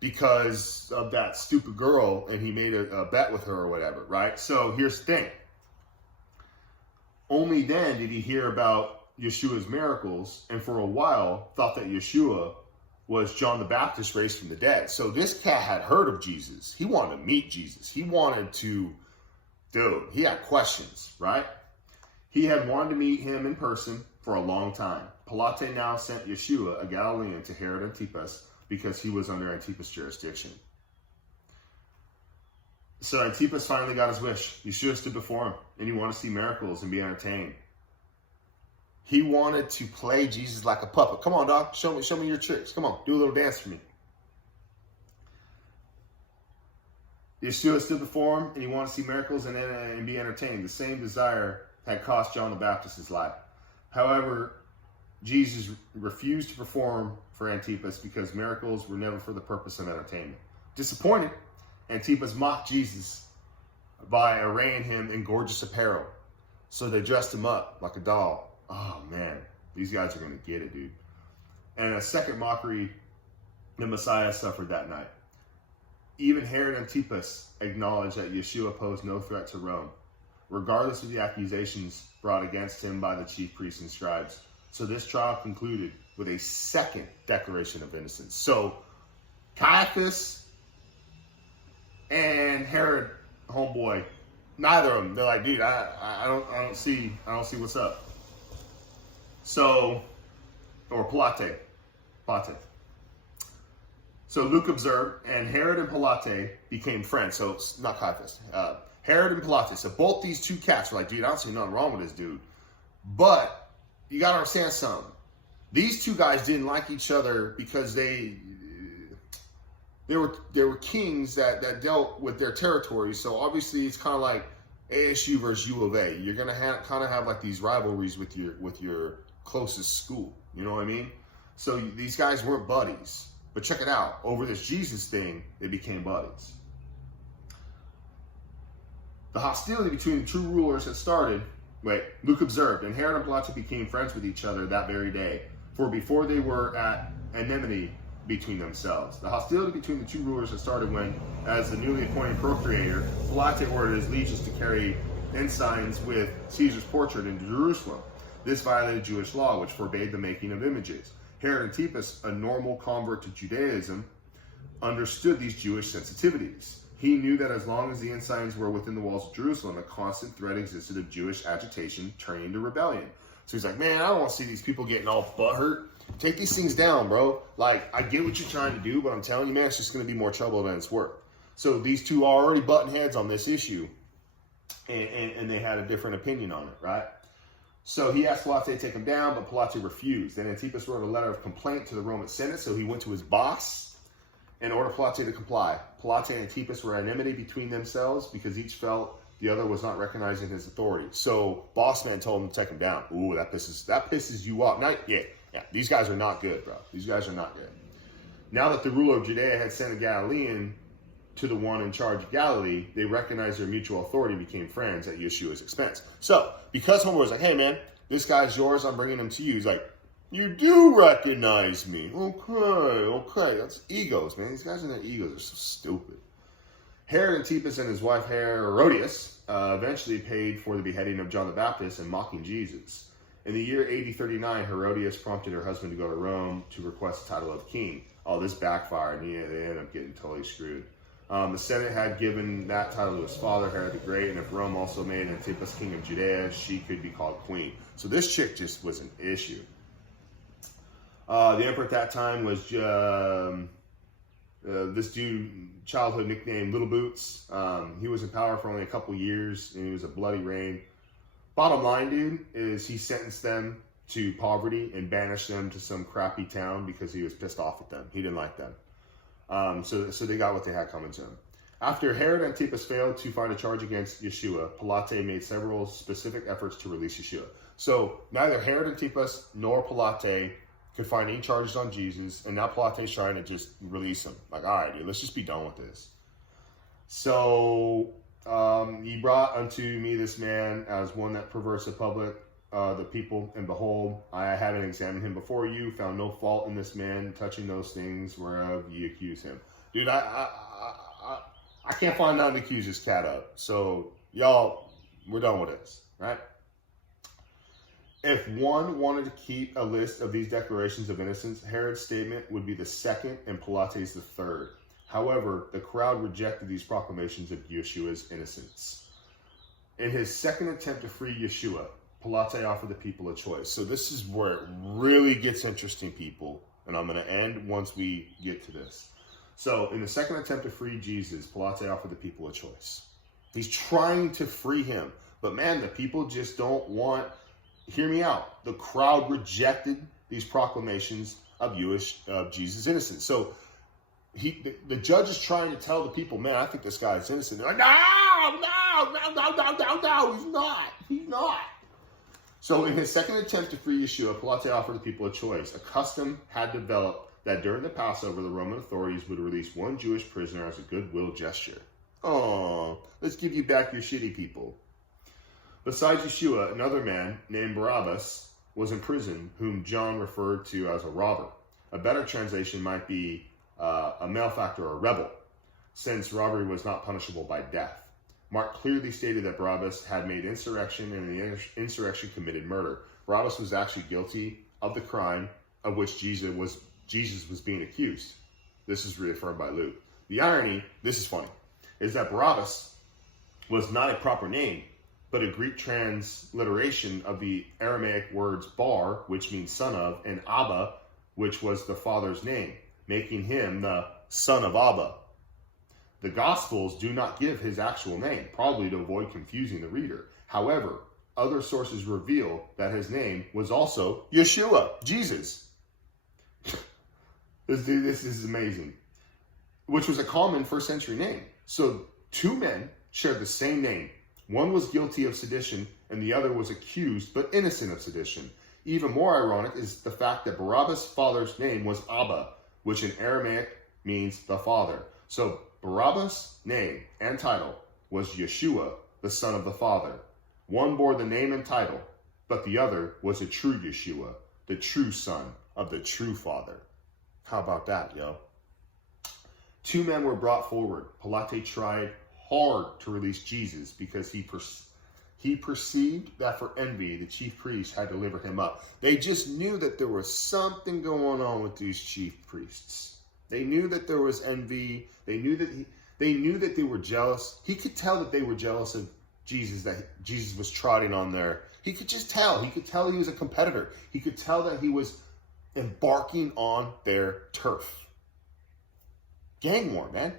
because of that stupid girl, and he made a bet with her or whatever, right? So here's the thing. Only then did he hear about Yeshua's miracles, and for a while thought that Yeshua was John the Baptist raised from the dead. So this cat had heard of Jesus. He wanted to meet Jesus. He wanted to, he had questions, right? He had wanted to meet him in person for a long time. Pilate now sent Yeshua, a Galilean, to Herod Antipas because he was under Antipas' jurisdiction. So Antipas finally got his wish. Yeshua stood before him, and he wanted to see miracles and be entertained. He wanted to play Jesus like a puppet. Come on, dog. Show me your tricks. Come on, do a little dance for me. Yeshua stood before him, and he wanted to see miracles and be entertained. The same desire had cost John the Baptist his life. However, Jesus refused to perform for Antipas because miracles were never for the purpose of entertainment. Disappointed, Antipas mocked Jesus by arraying him in gorgeous apparel. So they dressed him up like a doll. Oh, man, these guys are going to get it, dude. And a second mockery the Messiah suffered that night. Even Herod Antipas acknowledged that Yeshua posed no threat to Rome, regardless of the accusations brought against him by the chief priests and scribes. So this trial concluded with a second declaration of innocence. So Caiaphas and Herod, homeboy, neither of them, they're like, dude, I don't see what's up. So, or Pilate. So Luke observed, and Herod and Pilate became friends. So it's not Caiaphas. Herod and Pilate. So both these two cats were like, dude, I don't see nothing wrong with this dude. But you got to understand something. These two guys didn't like each other because they were kings that dealt with their territories. So obviously it's kind of like ASU versus U of A. You're gonna kind of have like these rivalries with your closest school. You know what I mean? So these guys weren't buddies. But check it out. Over this Jesus thing, they became buddies. The hostility between the two rulers had started. Luke observed, and Herod and Pilate became friends with each other that very day. For before they were at enmity between themselves. The hostility between the two rulers had started when, as the newly appointed procurator, Pilate ordered his legions to carry ensigns with Caesar's portrait into Jerusalem. This violated Jewish law, which forbade the making of images. Herod Antipas, a normal convert to Judaism, understood these Jewish sensitivities. He knew that as long as the ensigns were within the walls of Jerusalem, a constant threat existed of Jewish agitation turning to rebellion. So he's like, man, I don't want to see these people getting all butthurt. Take these things down, bro. Like, I get what you're trying to do, but I'm telling you, man, it's just going to be more trouble than it's worth. So these two are already butting heads on this issue, and they had a different opinion on it, right? So he asked Pilate to take him down, but Pilate refused. Then Antipas wrote a letter of complaint to the Roman Senate, so he went to his boss and ordered Pilate to comply. Pilate and Antipas were at enmity between themselves because each felt the other was not recognizing his authority. So boss man told him to take him down. Ooh, that pisses you off. Yeah, these guys are not good, bro. These guys are not good. Now that the ruler of Judea had sent a Galilean to the one in charge of Galilee, they recognized their mutual authority and became friends at Yeshua's expense. So, because Homer was like, hey, man, this guy's yours, I'm bringing him to you. He's like, you do recognize me. Okay. That's egos, man. These guys are their egos. They're so stupid. Herod Antipas and his wife Herodias eventually paid for the beheading of John the Baptist and mocking Jesus. In the year AD 39, Herodias prompted her husband to go to Rome to request the title of king. Oh, this backfired, and they ended up getting totally screwed. The Senate had given that title to his father, Herod the Great, and if Rome also made Antipas king of Judea, she could be called queen. So this chick just was an issue. The emperor at that time was This dude, childhood nickname Little Boots, he was in power for only a couple years, and it was a bloody reign. Bottom line, dude, is he sentenced them to poverty and banished them to some crappy town because he was pissed off at them. He didn't like them. So they got what they had coming to them. After Herod Antipas failed to find a charge against Yeshua, Pilate made several specific efforts to release Yeshua. So neither Herod Antipas nor Pilate could find any charges on Jesus, and now Pilate's trying to just release him. Like, all right, dude, let's just be done with this. So he brought unto me this man as one that perverts the public, the people, and behold, I haven't examined him before you, found no fault in this man touching those things whereof ye accuse him. Dude, I can't find nothing to accuse this cat of. So y'all, we're done with this, right? If one wanted to keep a list of these declarations of innocence, Herod's statement would be the second and Pilate's the third. However, the crowd rejected these proclamations of Yeshua's innocence. In his second attempt to free Yeshua, Pilate offered the people a choice. So this is where it really gets interesting, people. And I'm going to end once we get to this. So in the second attempt to free Jesus, Pilate offered the people a choice. He's trying to free him. But man, the people just don't want... Hear me out. The crowd rejected these proclamations of Jesus' innocence. So the judge is trying to tell the people, man, I think this guy is innocent. They're like, no, he's not. So in his second attempt to free Yeshua, Pilate offered the people a choice. A custom had developed that during the Passover, the Roman authorities would release one Jewish prisoner as a goodwill gesture. Oh, let's give you back your shitty people. Besides Yeshua, another man named Barabbas was in prison, whom John referred to as a robber. A better translation might be a malefactor or a rebel, since robbery was not punishable by death. Mark clearly stated that Barabbas had made insurrection, and in the insurrection committed murder. Barabbas was actually guilty of the crime of which Jesus was being accused. This is reaffirmed by Luke. The irony, this is funny, is that Barabbas was not a proper name, but a Greek transliteration of the Aramaic words bar, which means son of, and Abba, which was the father's name, making him the son of Abba. The Gospels do not give his actual name, probably to avoid confusing the reader. However, other sources reveal that his name was also Yeshua, Jesus. This is amazing. Which was a common first century name. So two men shared the same name. One was guilty of sedition, and the other was accused but innocent of sedition. Even more ironic is the fact that Barabbas' father's name was Abba, which in Aramaic means the father. So Barabbas' name and title was Yeshua, the son of the father. One bore the name and title, but the other was a true Yeshua, the true son of the true father. How about that, yo? Two men were brought forward. Pilate tried hard to release Jesus because he perceived that for envy, the chief priests had delivered him up. They just knew that there was something going on with these chief priests. They knew that there was envy. They knew that they were jealous. He could tell that they were jealous of Jesus, that Jesus was trotting on there. He could just tell. He could tell he was a competitor. He could tell that he was embarking on their turf. Gang war, man.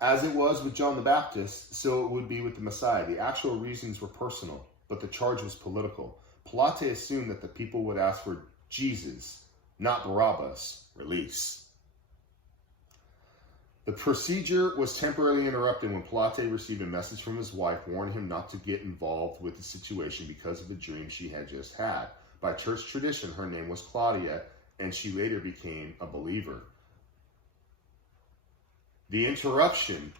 As it was with John the Baptist, so it would be with the Messiah. The actual reasons were personal, but the charge was political. Pilate assumed that the people would ask for Jesus, not Barabbas' release. The procedure was temporarily interrupted when Pilate received a message from his wife warning him not to get involved with the situation because of the dream she had just had. By church tradition, her name was Claudia, and she later became a believer. The interruption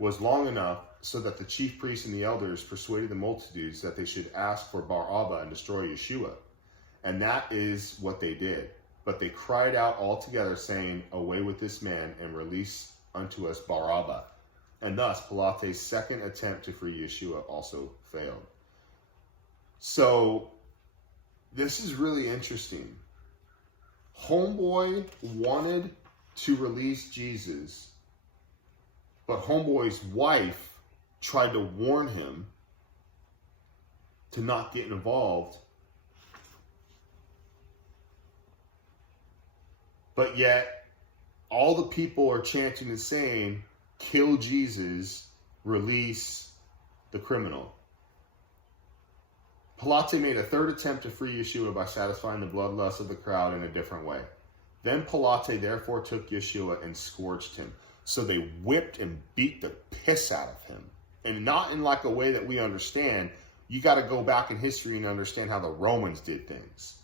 was long enough so that the chief priests and the elders persuaded the multitudes that they should ask for Bar-Abba and destroy Yeshua. And that is what they did. But they cried out all together, saying, "Away with this man, and release unto us Bar-Abba." And thus, Pilate's second attempt to free Yeshua also failed. So, this is really interesting. Homeboy wanted to release Jesus, but Homeboy's wife tried to warn him to not get involved But yet, all the people are chanting and saying, kill Jesus, release the criminal. Pilate made a third attempt to free Yeshua by satisfying the bloodlust of the crowd in a different way. Then Pilate therefore took Yeshua and scourged him. So they whipped and beat the piss out of him. And not in like a way that we understand. You got to go back in history and understand how the Romans did things.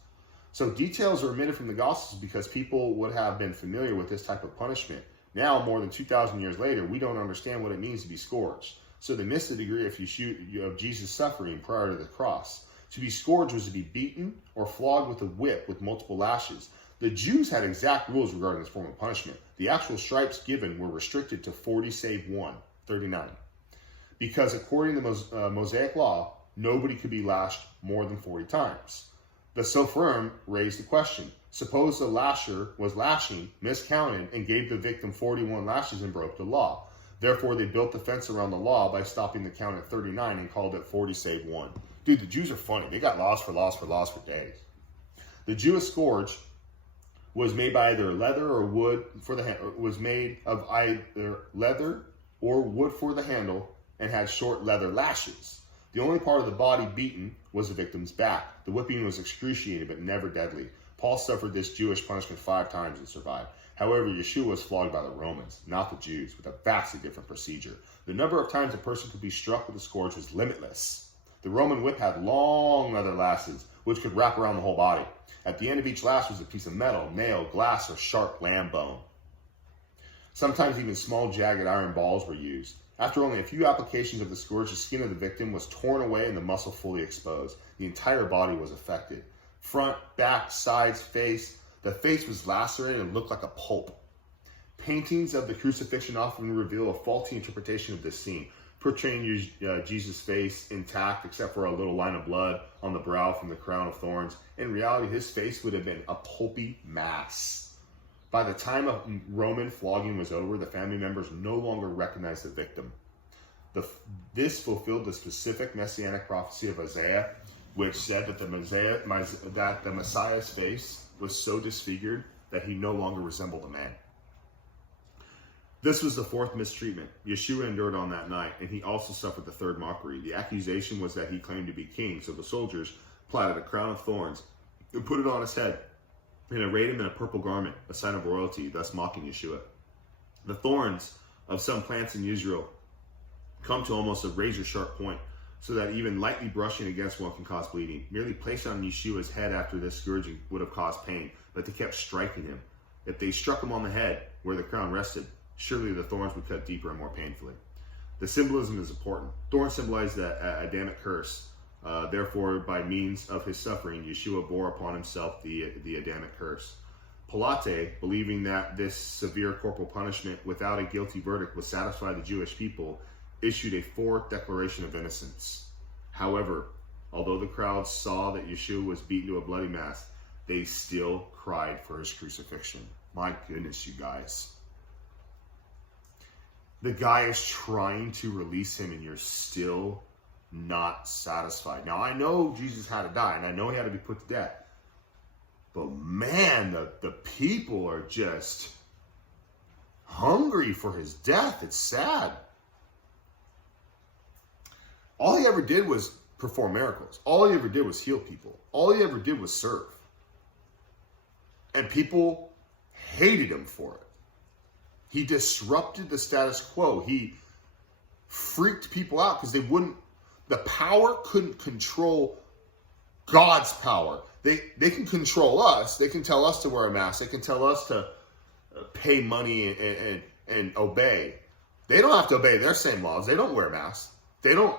So details are omitted from the Gospels because people would have been familiar with this type of punishment. Now, more than 2,000 years later, we don't understand what it means to be scourged. So they miss the degree of Jesus' suffering prior to the cross. To be scourged was to be beaten or flogged with a whip with multiple lashes. The Jews had exact rules regarding this form of punishment. The actual stripes given were restricted to 40 save 1, 39. Because according to the Mosaic law, nobody could be lashed more than 40 times. The Sopherim raised the question. Suppose the lasher was lashing, miscounted, and gave the victim 41 lashes and broke the law. Therefore, they built the fence around the law by stopping the count at 39 and called it 40 save 1. Dude, the Jews are funny. They got laws for days. The Jewish scourge was made by either leather or wood for the was made of either leather or wood for the handle and had short leather lashes. The only part of the body beaten was the victim's back. The whipping was excruciating but never deadly. Paul suffered this Jewish punishment 5 times and survived. However, Yeshua was flogged by the Romans, not the Jews, with a vastly different procedure. The number of times a person could be struck with a scourge was limitless. The Roman whip had long leather lashes, which could wrap around the whole body. At the end of each lash was a piece of metal, nail, glass, or sharp lamb bone. Sometimes even small jagged iron balls were used. After only a few applications of the scourge, the skin of the victim was torn away and the muscle fully exposed. The entire body was affected. Front, back, sides, face. The face was lacerated and looked like a pulp. Paintings of the crucifixion often reveal a faulty interpretation of this scene, portraying Jesus' face intact except for a little line of blood on the brow from the crown of thorns. In reality, his face would have been a pulpy mass. By the time of Roman flogging was over, the family members no longer recognized the victim. This fulfilled the specific messianic prophecy of Isaiah, which said that the Messiah's face was so disfigured that he no longer resembled a man. This was the 4th mistreatment Yeshua endured on that night, and he also suffered the 3rd mockery. The accusation was that he claimed to be king, so the soldiers plaited a crown of thorns and put it on his head, and arrayed him in a purple garment, a sign of royalty, thus mocking Yeshua. The thorns of some plants in Israel come to almost a razor-sharp point, so that even lightly brushing against one can cause bleeding. Merely placed on Yeshua's head after this scourging would have caused pain, but they kept striking him. If they struck him on the head, where the crown rested, surely the thorns would cut deeper and more painfully. The symbolism is important. Thorns symbolize the Adamic curse. Therefore, by means of his suffering, Yeshua bore upon himself the Adamic curse. Pilate, believing that this severe corporal punishment without a guilty verdict would satisfy the Jewish people, issued a 4th declaration of innocence. However, although the crowd saw that Yeshua was beaten to a bloody mass, they still cried for his crucifixion. My goodness, you guys. The guy is trying to release him and you're still not satisfied. Now, I know Jesus had to die and I know he had to be put to death. But man, the people are just hungry for his death. It's sad. All he ever did was perform miracles. All he ever did was heal people. All he ever did was serve. And people hated him for it. He disrupted the status quo. He freaked people out because the power couldn't control God's power. They can control us. They can tell us to wear a mask. They can tell us to pay money and obey. They don't have to obey their same laws. They don't wear masks. They don't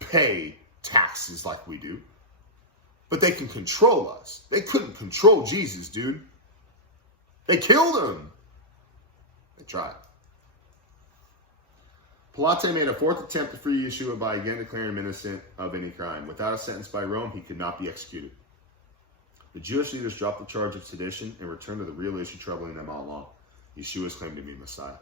pay taxes like we do. But they can control us. They couldn't control Jesus, dude. They killed him. They tried. Pilate made a 4th attempt to free Yeshua by again declaring him innocent of any crime. Without a sentence by Rome, he could not be executed. The Jewish leaders dropped the charge of sedition and returned to the real issue troubling them all along: Yeshua's claim to be Messiah.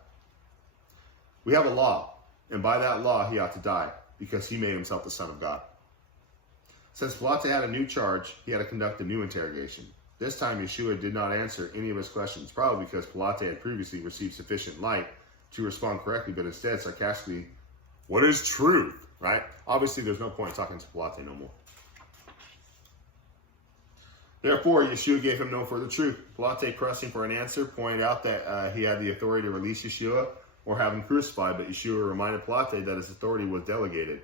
We have a law, and by that law he ought to die, because he made himself the Son of God. Since Pilate had a new charge, he had to conduct a new interrogation. This time, Yeshua did not answer any of his questions, probably because Pilate had previously received sufficient light to respond correctly, but instead sarcastically, what is truth, right? Obviously, there's no point talking to Pilate no more. Therefore, Yeshua gave him no further truth. Pilate, pressing for an answer, pointed out that he had the authority to release Yeshua or have him crucified, but Yeshua reminded Pilate that his authority was delegated.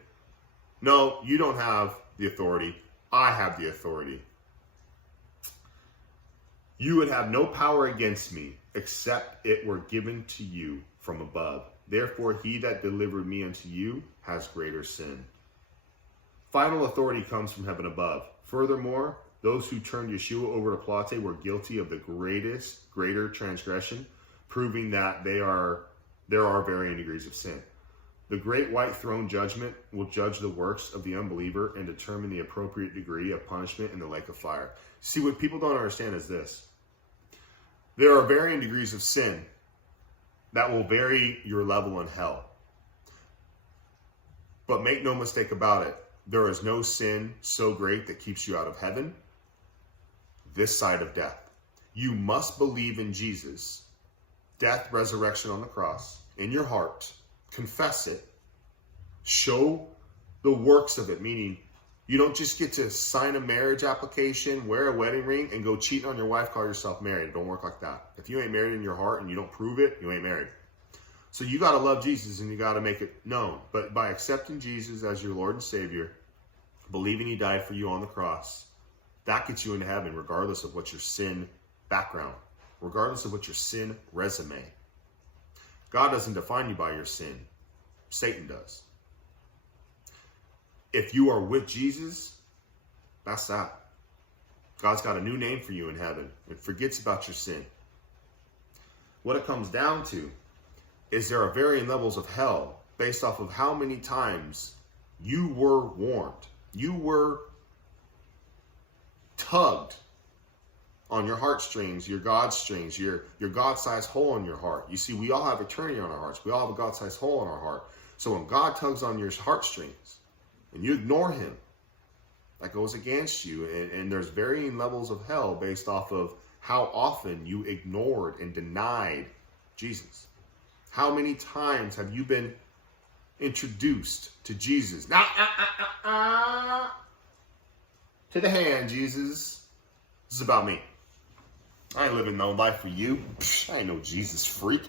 No, you don't have the authority. I have the authority. You would have no power against me, except it were given to you from above. Therefore, he that delivered me unto you has greater sin. Final authority comes from heaven above. Furthermore, those who turned Yeshua over to Pilate were guilty of the greater transgression, proving that there are varying degrees of sin. The great white throne judgment will judge the works of the unbeliever and determine the appropriate degree of punishment in the lake of fire. See, what people don't understand is this. There are varying degrees of sin that will vary your level in hell. But make no mistake about it, there is no sin so great that keeps you out of heaven, this side of death. You must believe in Jesus, death, resurrection on the cross, in your heart, confess it, show the works of it, meaning you don't just get to sign a marriage application, wear a wedding ring, and go cheat on your wife, call yourself married. It don't work like that. If you ain't married in your heart and you don't prove it, you ain't married. So you got to love Jesus and you got to make it known. But by accepting Jesus as your Lord and Savior, believing he died for you on the cross, that gets you into heaven regardless of what your sin background, regardless of what your sin resume. God doesn't define you by your sin. Satan does. If you are with Jesus, that's that. God's got a new name for you in heaven. It forgets about your sin. What it comes down to is there are varying levels of hell based off of how many times you were warned. You were tugged on your heartstrings, your God strings, your God-sized hole in your heart. You see, we all have eternity on our hearts. We all have a God-sized hole in our heart. So when God tugs on your heartstrings and you ignore him, that goes against you. And there's varying levels of hell based off of how often you ignored and denied Jesus. How many times have you been introduced to Jesus? To the hand, Jesus. This is about me. I ain't living no life for you. I ain't no Jesus freak.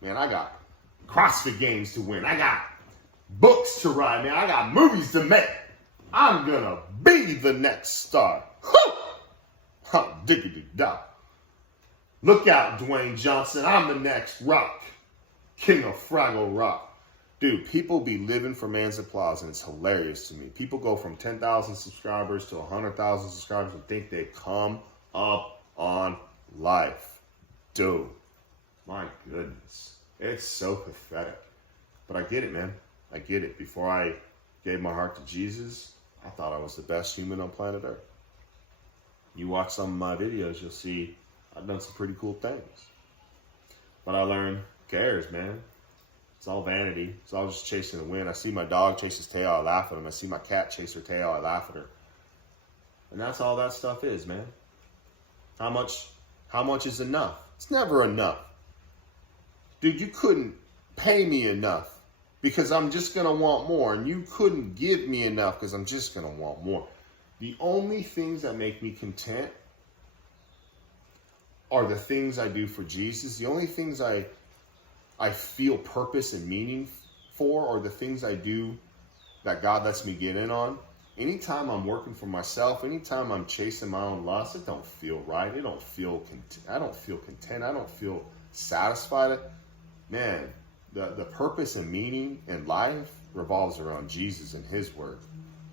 Man, I got CrossFit games to win. I got books to write, man. I got movies to make. I'm gonna be the next star. Diggity-da. Look out, Dwayne Johnson. I'm the next Rock. King of Fraggle Rock. Dude, people be living for man's applause, and it's hilarious to me. People go from 10,000 subscribers to 100,000 subscribers and think they come up on life. Dude, my goodness. It's so pathetic. But I get it, man. I get it. Before I gave my heart to Jesus, I thought I was the best human on planet Earth. You watch some of my videos, you'll see I've done some pretty cool things. But I learned, who cares, man? It's all vanity. It's all just chasing the wind. I see my dog chase his tail, I laugh at him. I see my cat chase her tail, I laugh at her. And that's all that stuff is, man. How much is enough? It's never enough. Dude, you couldn't pay me enough because I'm just going to want more. And you couldn't give me enough because I'm just going to want more. The only things that make me content are the things I do for Jesus. The only things I feel purpose and meaning for are the things I do that God lets me get in on. Anytime I'm working for myself, anytime I'm chasing my own lust, it don't feel right. I don't feel content. I don't feel satisfied. Man, the purpose and meaning in life revolves around Jesus and his word.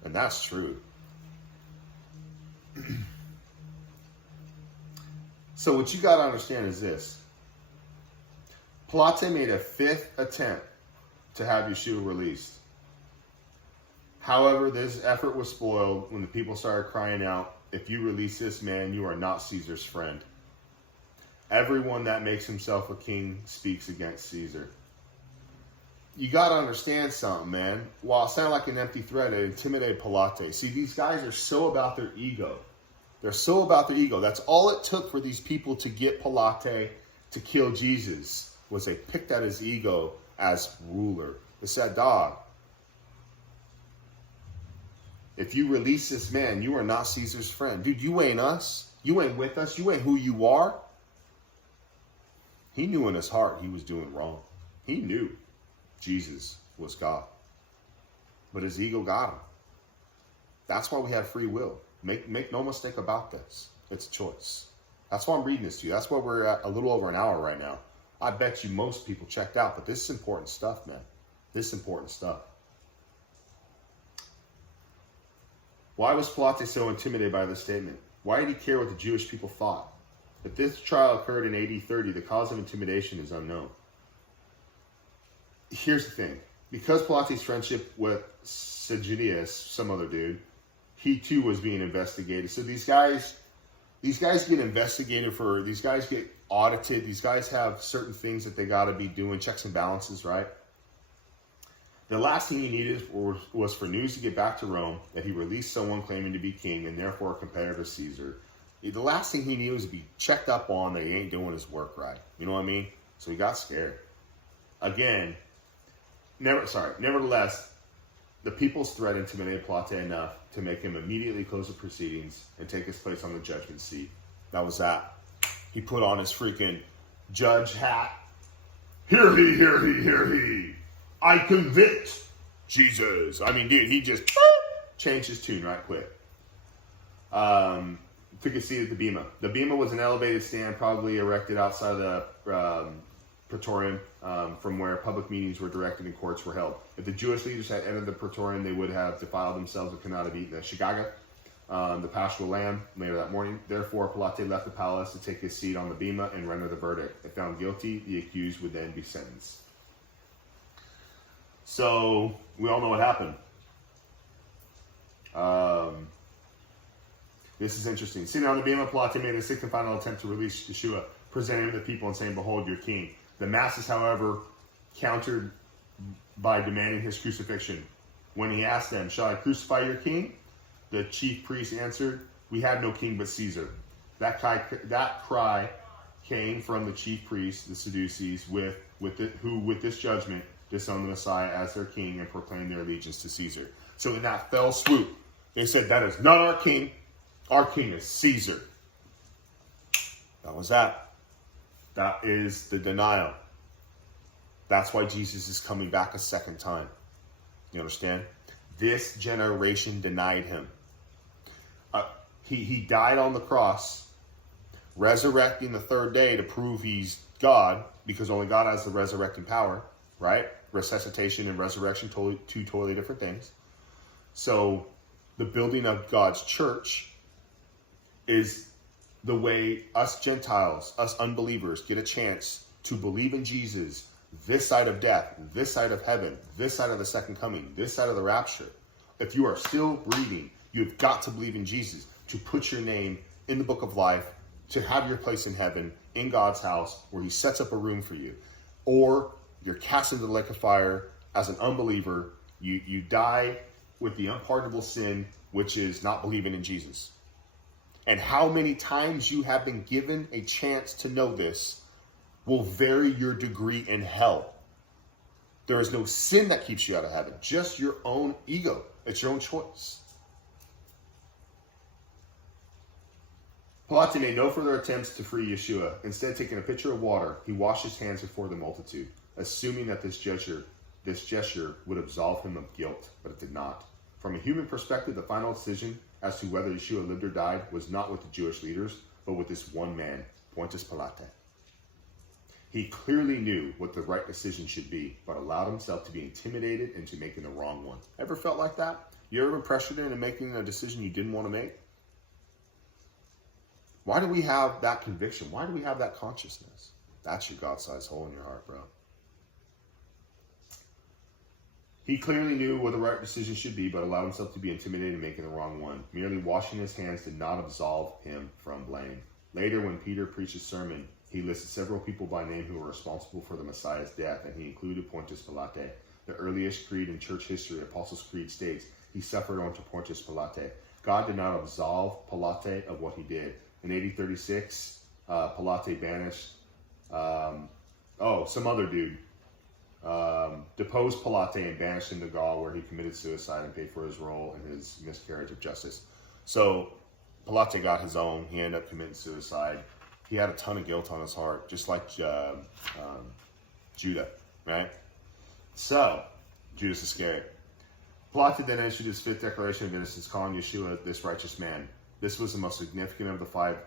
And that's true. So what you got to understand is this. Pilate made a 5th attempt to have Yeshua released. However, this effort was spoiled when the people started crying out, if you release this man, you are not Caesar's friend. Everyone that makes himself a king speaks against Caesar. You got to understand something, man. While it sounded like an empty threat, it intimidated Pilate. See, these guys are so about their ego. They're so about their ego. That's all it took for these people to get Pilate to kill Jesus, was they picked at his ego as ruler. They said, dog, if you release this man, you are not Caesar's friend. Dude, you ain't us. You ain't with us. You ain't who you are. He knew in his heart he was doing wrong. He knew Jesus was God. But his ego got him. That's why we have free will. Make no mistake about this. It's a choice. That's why I'm reading this to you. That's why we're at a little over an hour right now. I bet you most people checked out, but this is important stuff, man. This is important stuff. Why was Pilate so intimidated by this statement? Why did he care what the Jewish people thought? If this trial occurred in AD 30, the cause of intimidation is unknown. Here's the thing. Because Pilate's friendship with Sejanus, some other dude, he too was being investigated. So these guys get investigated for, these guys get audited. These guys have certain things that they got to be doing, checks and balances, right? The last thing he needed was for news to get back to Rome that he released someone claiming to be king and therefore a competitor to Caesar. The last thing he needed was to be checked up on that he ain't doing his work right. You know what I mean? So he got scared. Again, nevertheless, the people's threat intimidated Pilate enough to make him immediately close the proceedings and take his place on the judgment seat. That was that. He put on his freaking judge hat. Hear he, hear he, hear he. I convict Jesus. I mean, dude, he just changed his tune right quick. Took a seat at the Bema. The Bema was an elevated stand probably erected outside of the Praetorium, from where public meetings were directed and courts were held. If the Jewish leaders had entered the Praetorium, they would have defiled themselves and could not have eaten the shagaga, the paschal lamb, later that morning. Therefore, Pilate left the palace to take his seat on the Bema and render the verdict. If found guilty, the accused would then be sentenced. So, we all know what happened. This is interesting. Sitting on the Bema, Pilate made a sixth and final attempt to release Yeshua, presenting him to the people and saying, behold, your king. The masses, however, countered by demanding his crucifixion. When he asked them, shall I crucify your king? The chief priests answered, we have no king but Caesar. That cry came from the chief priests, the Sadducees, who with this judgment disowned the Messiah as their king and proclaimed their allegiance to Caesar. So in that fell swoop, they said, that is not our king. Our king is Caesar. That was that. That is the denial. That's why Jesus is coming back a second time. You understand? This generation denied him. He died on the cross, resurrecting the third day to prove he's God, because only God has the resurrecting power, right? Resuscitation and resurrection, two totally different things. So the building of God's church is the way us Gentiles, us unbelievers, get a chance to believe in Jesus this side of death, this side of heaven, this side of the second coming, this side of the rapture. If you are still breathing, you've got to believe in Jesus to put your name in the book of life, to have your place in heaven, in God's house, where he sets up a room for you. Or you're cast into the lake of fire as an unbeliever. You die with the unpardonable sin, which is not believing in Jesus. And how many times you have been given a chance to know this will vary your degree in hell. There is no sin that keeps you out of heaven, just your own ego. It's your own choice. Pilate made no further attempts to free Yeshua. Instead, taking a pitcher of water, he washed his hands before the multitude, assuming that this gesture would absolve him of guilt, but it did not. From a human perspective, the final decision as to whether Yeshua lived or died was not with the Jewish leaders, but with this one man, Pontius Pilate. He clearly knew what the right decision should be, but allowed himself to be intimidated into making the wrong one. Ever felt like that? You ever been pressured into making a decision you didn't want to make? Why do we have that conviction? Why do we have that consciousness? That's your God-sized hole in your heart, bro. He clearly knew what the right decision should be, but allowed himself to be intimidated in making the wrong one. Merely washing his hands did not absolve him from blame. Later, when Peter preached his sermon, he listed several people by name who were responsible for the Messiah's death, and he included Pontius Pilate. The earliest creed in church history, Apostles' Creed, states he suffered unto Pontius Pilate. God did not absolve Pilate of what he did. In AD 36, Pilate banished, some other dude, deposed Pilate and banished him to Gaul, where he committed suicide and paid for his role in his miscarriage of justice. So Pilate got his own. He ended up committing suicide. He had a ton of guilt on his heart, just like Judah, right? So, Judas Iscariot. Pilate then issued his fifth declaration of innocence, calling Yeshua this righteous man. This was the most significant of the 5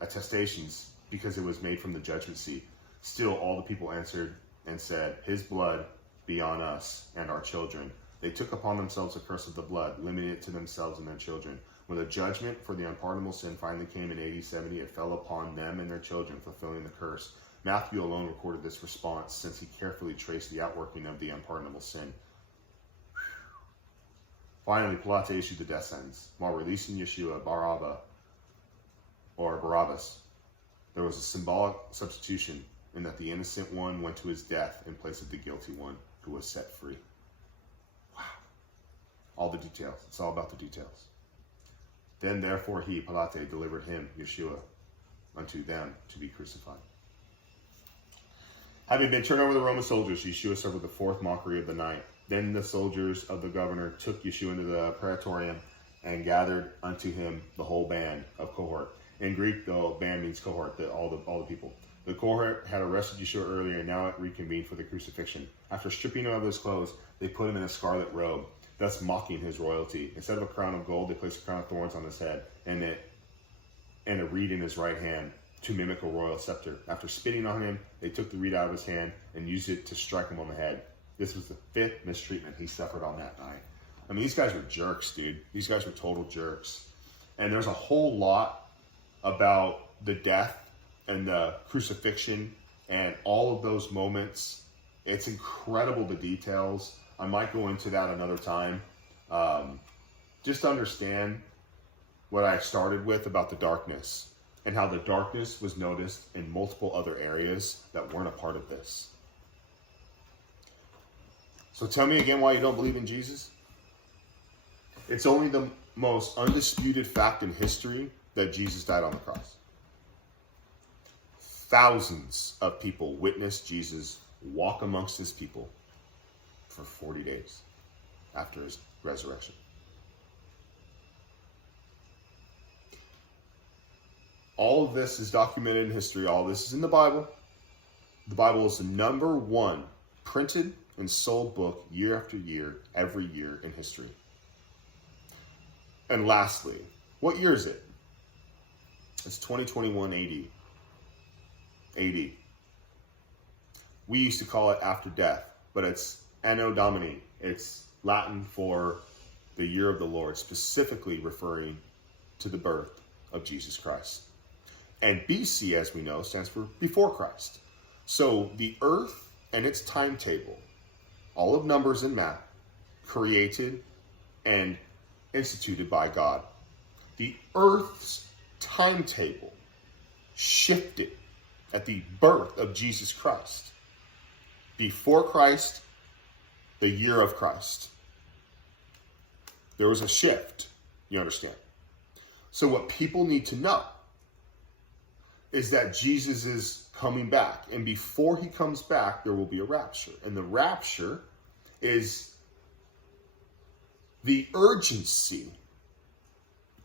attestations because it was made from the judgment seat. Still, all the people answered and said, his blood be on us and our children. They took upon themselves the curse of the blood, limiting it to themselves and their children. When the judgment for the unpardonable sin finally came in AD 70, it fell upon them and their children, fulfilling the curse. Matthew alone recorded this response, since he carefully traced the outworking of the unpardonable sin. Finally, Pilate issued the death sentence. While releasing Yeshua, Barabbas, there was a symbolic substitution in that the innocent one went to his death in place of the guilty one who was set free. Wow. All the details. It's all about the details. Then, therefore, he, Pilate, delivered him, Yeshua, unto them to be crucified. Having been turned over to the Roman soldiers, Yeshua suffered the 4th mockery of the night. Then the soldiers of the governor took Yeshua into the praetorium and gathered unto him the whole band of cohort. In Greek, the band means cohort, all the people. The cohort had arrested Yeshua earlier, and now it reconvened for the crucifixion. After stripping him of his clothes, they put him in a scarlet robe, thus mocking his royalty. Instead of a crown of gold, they placed a crown of thorns on his head and a reed in his right hand to mimic a royal scepter. After spitting on him, they took the reed out of his hand and used it to strike him on the head. This was the 5th mistreatment he suffered on that night. I mean, these guys were jerks, dude. These guys were total jerks. And there's a whole lot about the death and the crucifixion and all of those moments. It's incredible, the details. I might go into that another time. Just understand what I started with about the darkness and how the darkness was noticed in multiple other areas that weren't a part of this. So tell me again why you don't believe in Jesus. It's only the most undisputed fact in history that Jesus died on the cross. Thousands of people witnessed Jesus walk amongst his people for 40 days after his resurrection. All of this is documented in history. All this is in the Bible. The Bible is the number 1 printed and sold book year after year, every year in history. And lastly, what year is it? It's 2021 AD. AD. We used to call it after death, but it's Anno Domini. It's Latin for the year of the Lord, specifically referring to the birth of Jesus Christ. And BC, as we know, stands for before Christ. So the earth and its timetable, all of numbers and math, created and instituted by God. The earth's timetable shifted at the birth of Jesus Christ. Before Christ, the year of Christ. There was a shift, you understand? So what people need to know is that Jesus is coming back. And before he comes back, there will be a rapture. And the rapture is the urgency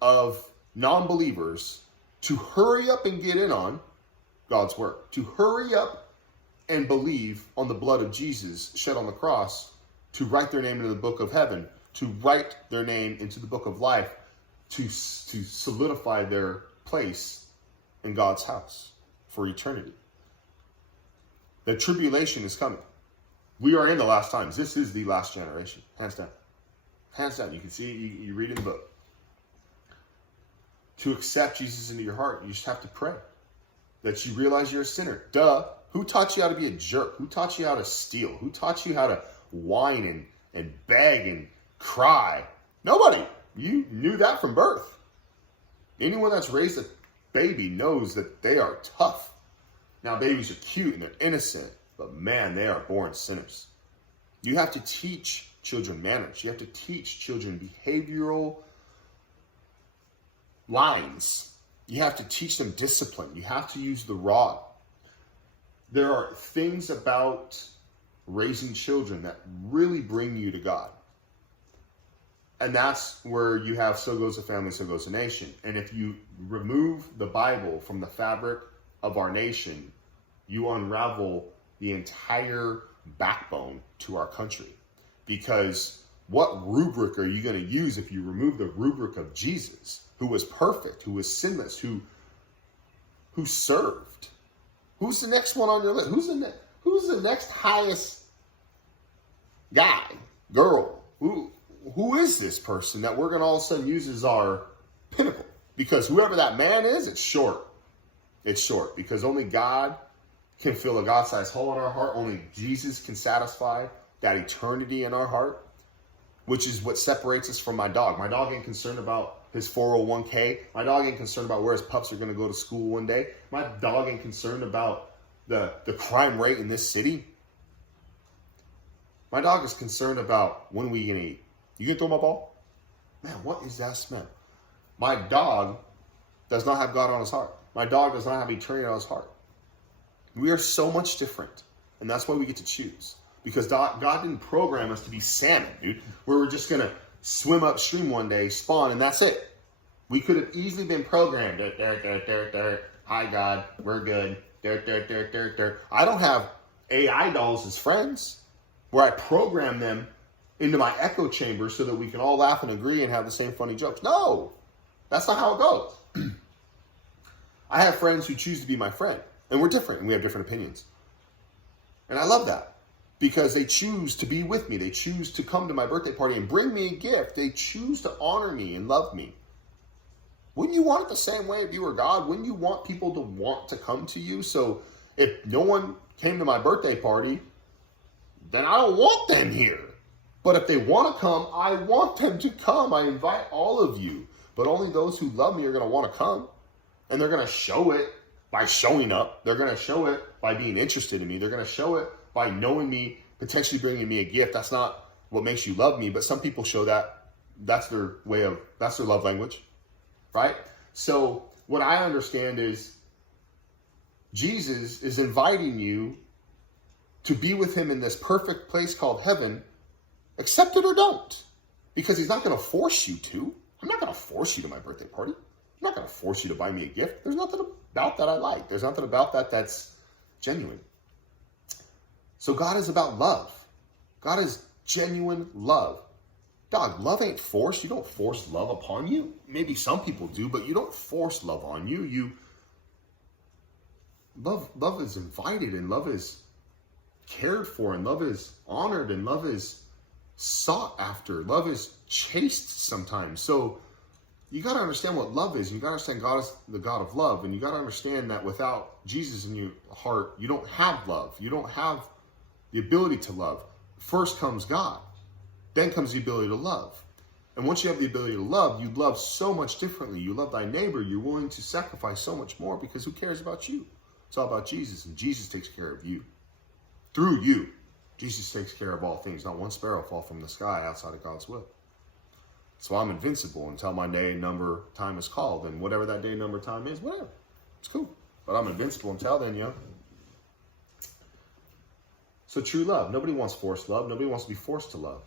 of non-believers to hurry up and get in on God's work, to hurry up and believe on the blood of Jesus shed on the cross, to write their name into the book of heaven, to write their name into the book of life, to solidify their place in God's house for eternity. The tribulation is coming. We are in the last times. This is the last generation, hands down. Hands down. You can see, you read in the book. To accept Jesus into your heart, you just have to pray that you realize you're a sinner. Duh. Who taught you how to be a jerk? Who taught you how to steal? Who taught you how to whine and beg and cry? Nobody. You knew that from birth. Anyone that's raised a baby knows that they are tough. Now, babies are cute and they're innocent, but man, they are born sinners. You have to teach children manners. You have to teach children behavioral lines. You have to teach them discipline. You have to use the rod. There are things about raising children that really bring you to God. And that's where you have so goes a family, so goes a nation. And if you remove the Bible from the fabric of our nation, you unravel the entire backbone to our country. Because what rubric are you going to use if you remove the rubric of Jesus, who was perfect, who was sinless, who served? Who's the next one on your list? Who's the next highest guy, girl? Who is this person that we're going to all of a sudden use as our pinnacle? Because whoever that man is, it's short. It's short because only God can fill a God-sized hole in our heart. Only Jesus can satisfy that eternity in our heart, which is what separates us from my dog. My dog ain't concerned about his 401k. My dog ain't concerned about where his pups are going to go to school one day. My dog ain't concerned about the crime rate in this city. My dog is concerned about when we going to eat. You can throw my ball? Man, what is that smell? My dog does not have God on his heart. My dog does not have eternity on his heart. We are so much different. And that's why we get to choose. Because God didn't program us to be salmon, dude. Where we're just going to swim upstream one day, spawn, and that's it. We could have easily been programmed. Hi, God. We're good. I don't have AI dolls as friends where I program them into my echo chamber so that we can all laugh and agree and have the same funny jokes. No, that's not how it goes. I have friends who choose to be my friend, and we're different, and we have different opinions. And I love that because they choose to be with me. They choose to come to my birthday party and bring me a gift. They choose to honor me and love me. Wouldn't you want it the same way if you were God? Wouldn't you want people to want to come to you? So if no one came to my birthday party, then I don't want them here. But if they want to come, I want them to come. I invite all of you. But only those who love me are going to want to come. And they're going to show it by showing up. They're going to show it by being interested in me. They're going to show it by knowing me, potentially bringing me a gift. That's not what makes you love me. But some people show that. That's their love language. Right? So what I understand is Jesus is inviting you to be with him in this perfect place called heaven. Accept it or don't. Because he's not going to force you to. I'm not going to force you to my birthday party. I'm not going to force you to buy me a gift. There's nothing about that I like. There's nothing about that that's genuine. So God is about love. God is genuine love. Dog, love ain't forced. You don't force love upon you. Maybe some people do, but you don't force love on you. Love is invited, and love is cared for, and love is honored, and love is sought after. Love is chased sometimes. So you got to understand what love is. You got to understand God is the God of love. And you got to understand that without Jesus in your heart, you don't have love. You don't have the ability to love. First comes God. Then comes the ability to love. And once you have the ability to love, you love so much differently. You love thy neighbor. You're willing to sacrifice so much more because who cares about you? It's all about Jesus, and Jesus takes care of you. Through you, Jesus takes care of all things. Not one sparrow fall from the sky outside of God's will. So I'm invincible until my day number time is called. And whatever that day number time is, whatever. It's cool. But I'm invincible until then, yo. So true love. Nobody wants forced love. Nobody wants to be forced to love.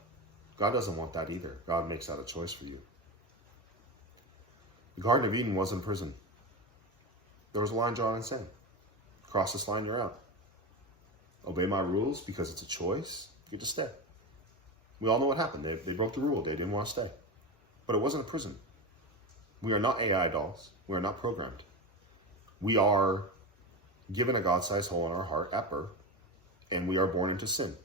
God doesn't want that either. God makes that a choice for you. The Garden of Eden wasn't a prison. There was a line drawn in sand. Cross this line, you're out. Obey my rules because it's a choice. You get to stay. We all know what happened. They broke the rule. They didn't want to stay. But it wasn't a prison. We are not AI dolls. We are not programmed. We are given a God-sized hole in our heart at birth, and we are born into sin.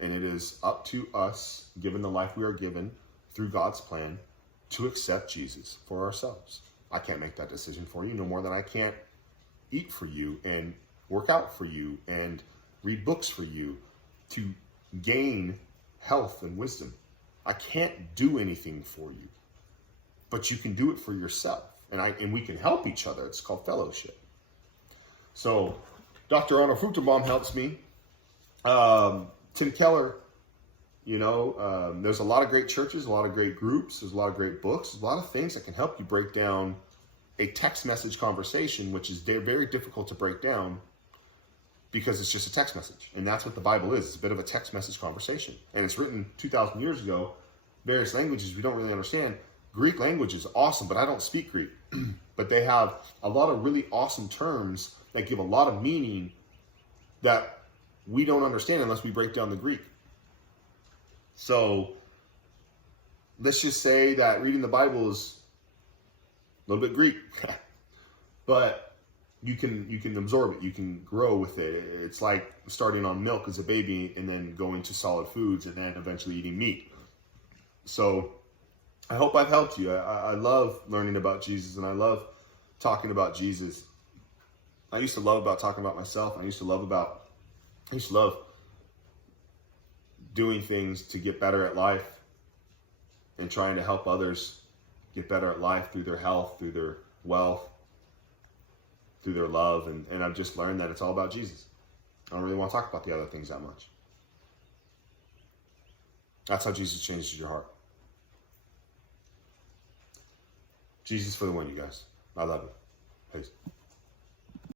And it is up to us, given the life we are given through God's plan, to accept Jesus for ourselves. I can't make that decision for you no more than I can't eat for you and work out for you and read books for you to gain health and wisdom. I can't do anything for you, but you can do it for yourself. And we can help each other. It's called fellowship. So Dr. Arnold Fruchtenbaum helps me. Tim Keller, there's a lot of great churches, a lot of great groups, there's a lot of great books, there's a lot of things that can help you break down a text message conversation, which is very difficult to break down because it's just a text message. And that's what the Bible is. It's a bit of a text message conversation. And it's written 2,000 years ago, various languages we don't really understand. Greek language is awesome, but I don't speak Greek. But they have a lot of really awesome terms that give a lot of meaning that we don't understand unless we break down the Greek. So let's just say that reading the Bible is a little bit Greek, but you can absorb it. You can grow with it. It's like starting on milk as a baby and then going to solid foods and then eventually eating meat. So I hope I've helped you. I love learning about Jesus, and I love talking about Jesus. I used to love talking about myself. I used to love doing things to get better at life and trying to help others get better at life through their health, through their wealth, through their love. And I've just learned that it's all about Jesus. I don't really want to talk about the other things that much. That's how Jesus changes your heart. Jesus for the win, you guys. I love you. Peace.